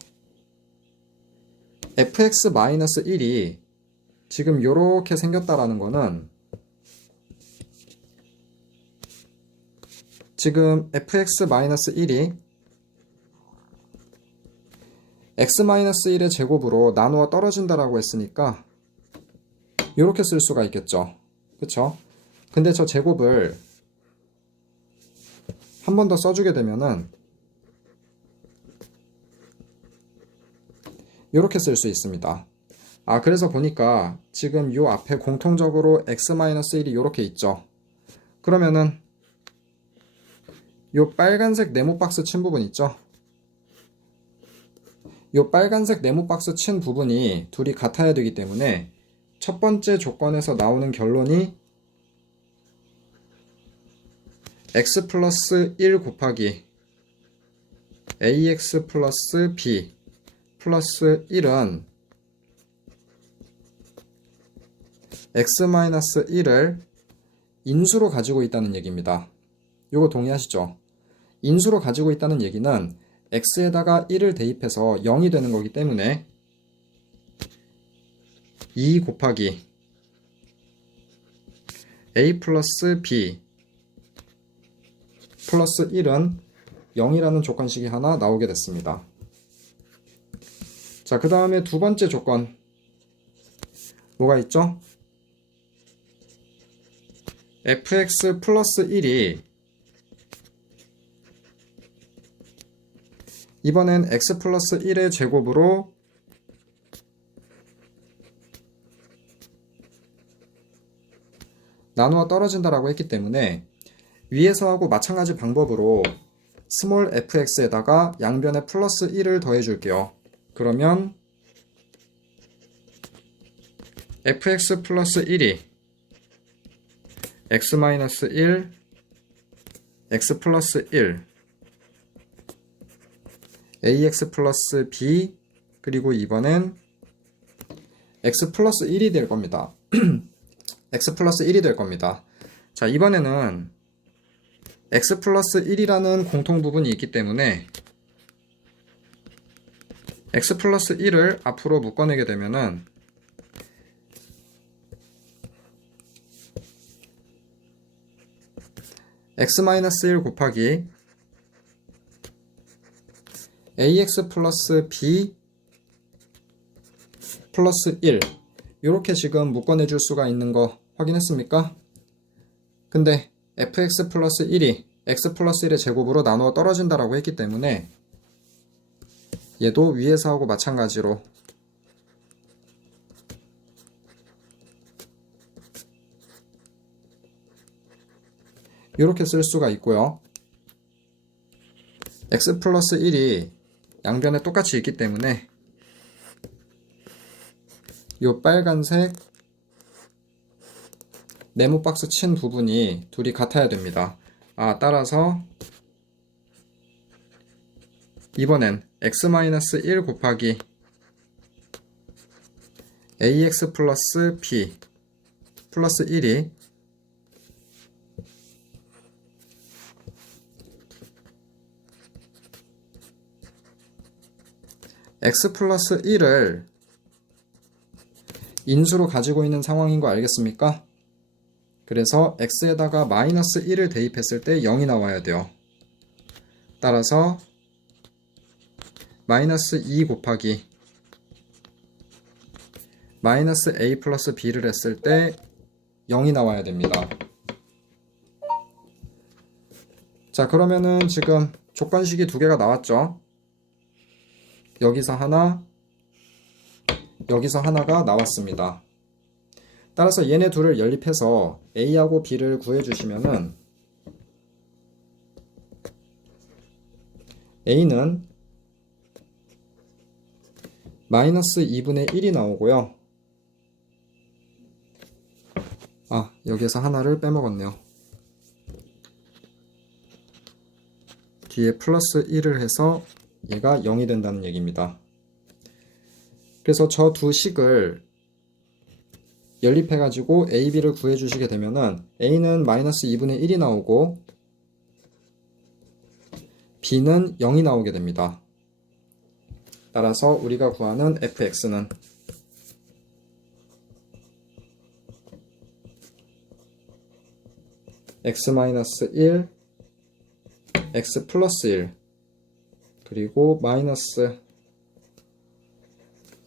fx-1이 지금 이렇게 생겼다라는 거는 지금 fx-1이 x-1의 제곱으로 나누어 떨어진다라고 했으니까 이렇게 쓸 수가 있겠죠. 그쵸? 근데 저 제곱을 한 번 더 써주게 되면은 이렇게 쓸 수 있습니다. 그래서 보니까 지금 요 앞에 공통적으로 x-1이 이렇게 있죠. 그러면은 요 빨간색 네모 박스 친 부분 있죠? 요 빨간색 네모 박스 친 부분이 둘이 같아야 되기 때문에 첫 번째 조건에서 나오는 결론이 x 플러스 1 곱하기 ax 플러스 b 플러스 1은 x-1을 인수로 가지고 있다는 얘기입니다. 요거 동의하시죠? 인수로 가지고 있다는 얘기는 x에다가 1을 대입해서 0이 되는 거기 때문에 2 곱하기 a 플러스 b 플러스 1은 0이라는 조건식이 하나 나오게 됐습니다. 자, 그 다음에 두 번째 조건 뭐가 있죠? fx 플러스 1이 이번엔 x 플러스 1의 제곱으로 나누어 떨어진다라고 했기 때문에 위에서 하고 마찬가지 방법으로 스몰 fx에다가 양변에 플러스 1을 더해 줄게요. 그러면 fx 플러스 1이 x-1 x 플러스 1 ax 플러스 b 그리고 이번엔 x 플러스 1이 될 겁니다. x 플러스 1이 될 겁니다. 자, 이번에는 x 플러스 1이라는 공통 부분이 있기 때문에 x 플러스 1을 앞으로 묶어내게 되면은 x-1 곱하기 ax 플러스 b 플러스 1 이렇게 지금 묶어내 줄 수가 있는 거 확인했습니까? 근데 fx 플러스 1이 x 플러스 1의 제곱으로 나누어 떨어진다라고 했기 때문에 얘도 위에서 하고 마찬가지로 이렇게 쓸 수가 있고요. x 플러스 1이 양변에 똑같이 있기 때문에 이 빨간색 네모 박스 친 부분이 둘이 같아야 됩니다. 따라서 이번엔 x-1 곱하기 ax 플러스 b 플러스 1이 x 플러스 1을 인수로 가지고 있는 상황인 거 알겠습니까? 그래서 x에다가 마이너스 1을 대입했을 때 0이 나와야 돼요. 따라서 마이너스 2 곱하기 마이너스 a 플러스 b를 했을 때 0이 나와야 됩니다. 자, 그러면은 지금 조건식이 두 개가 나왔죠? 여기서 하나, 여기서 하나가 나왔습니다. 따라서 얘네 둘을 연립해서 a하고 b를 구해주시면은 a는 마이너스 2분의 1이 나오고요. 여기에서 하나를 빼먹었네요. 뒤에 플러스 1을 해서 얘가 0이 된다는 얘기입니다. 그래서 저 두 식을 연립해가지고 a, b를 구해주시게 되면은 a는 마이너스 2분의 1이 나오고 b는 0이 나오게 됩니다. 따라서 우리가 구하는 fx는 x-1, x 플러스 1, 그리고 마이너스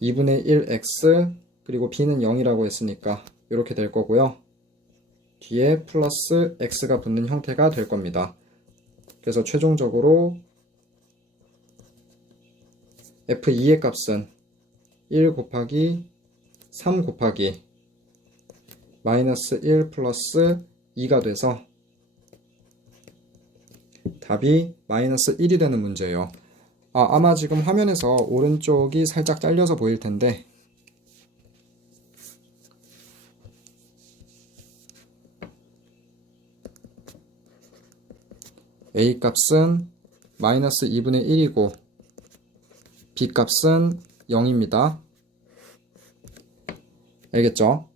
2분의 1x, 그리고 b는 0이라고 했으니까 이렇게 될 거고요. 뒤에 플러스 x가 붙는 형태가 될 겁니다. 그래서 최종적으로 f2의 값은 1 곱하기 3 곱하기 마이너스 1 플러스 2가 돼서 답이 마이너스 1이 되는 문제예요. 아마 지금 화면에서 오른쪽이 살짝 잘려서 보일 텐데 a 값은 마이너스 2분의 1이고 b 값은 0입니다. 알겠죠?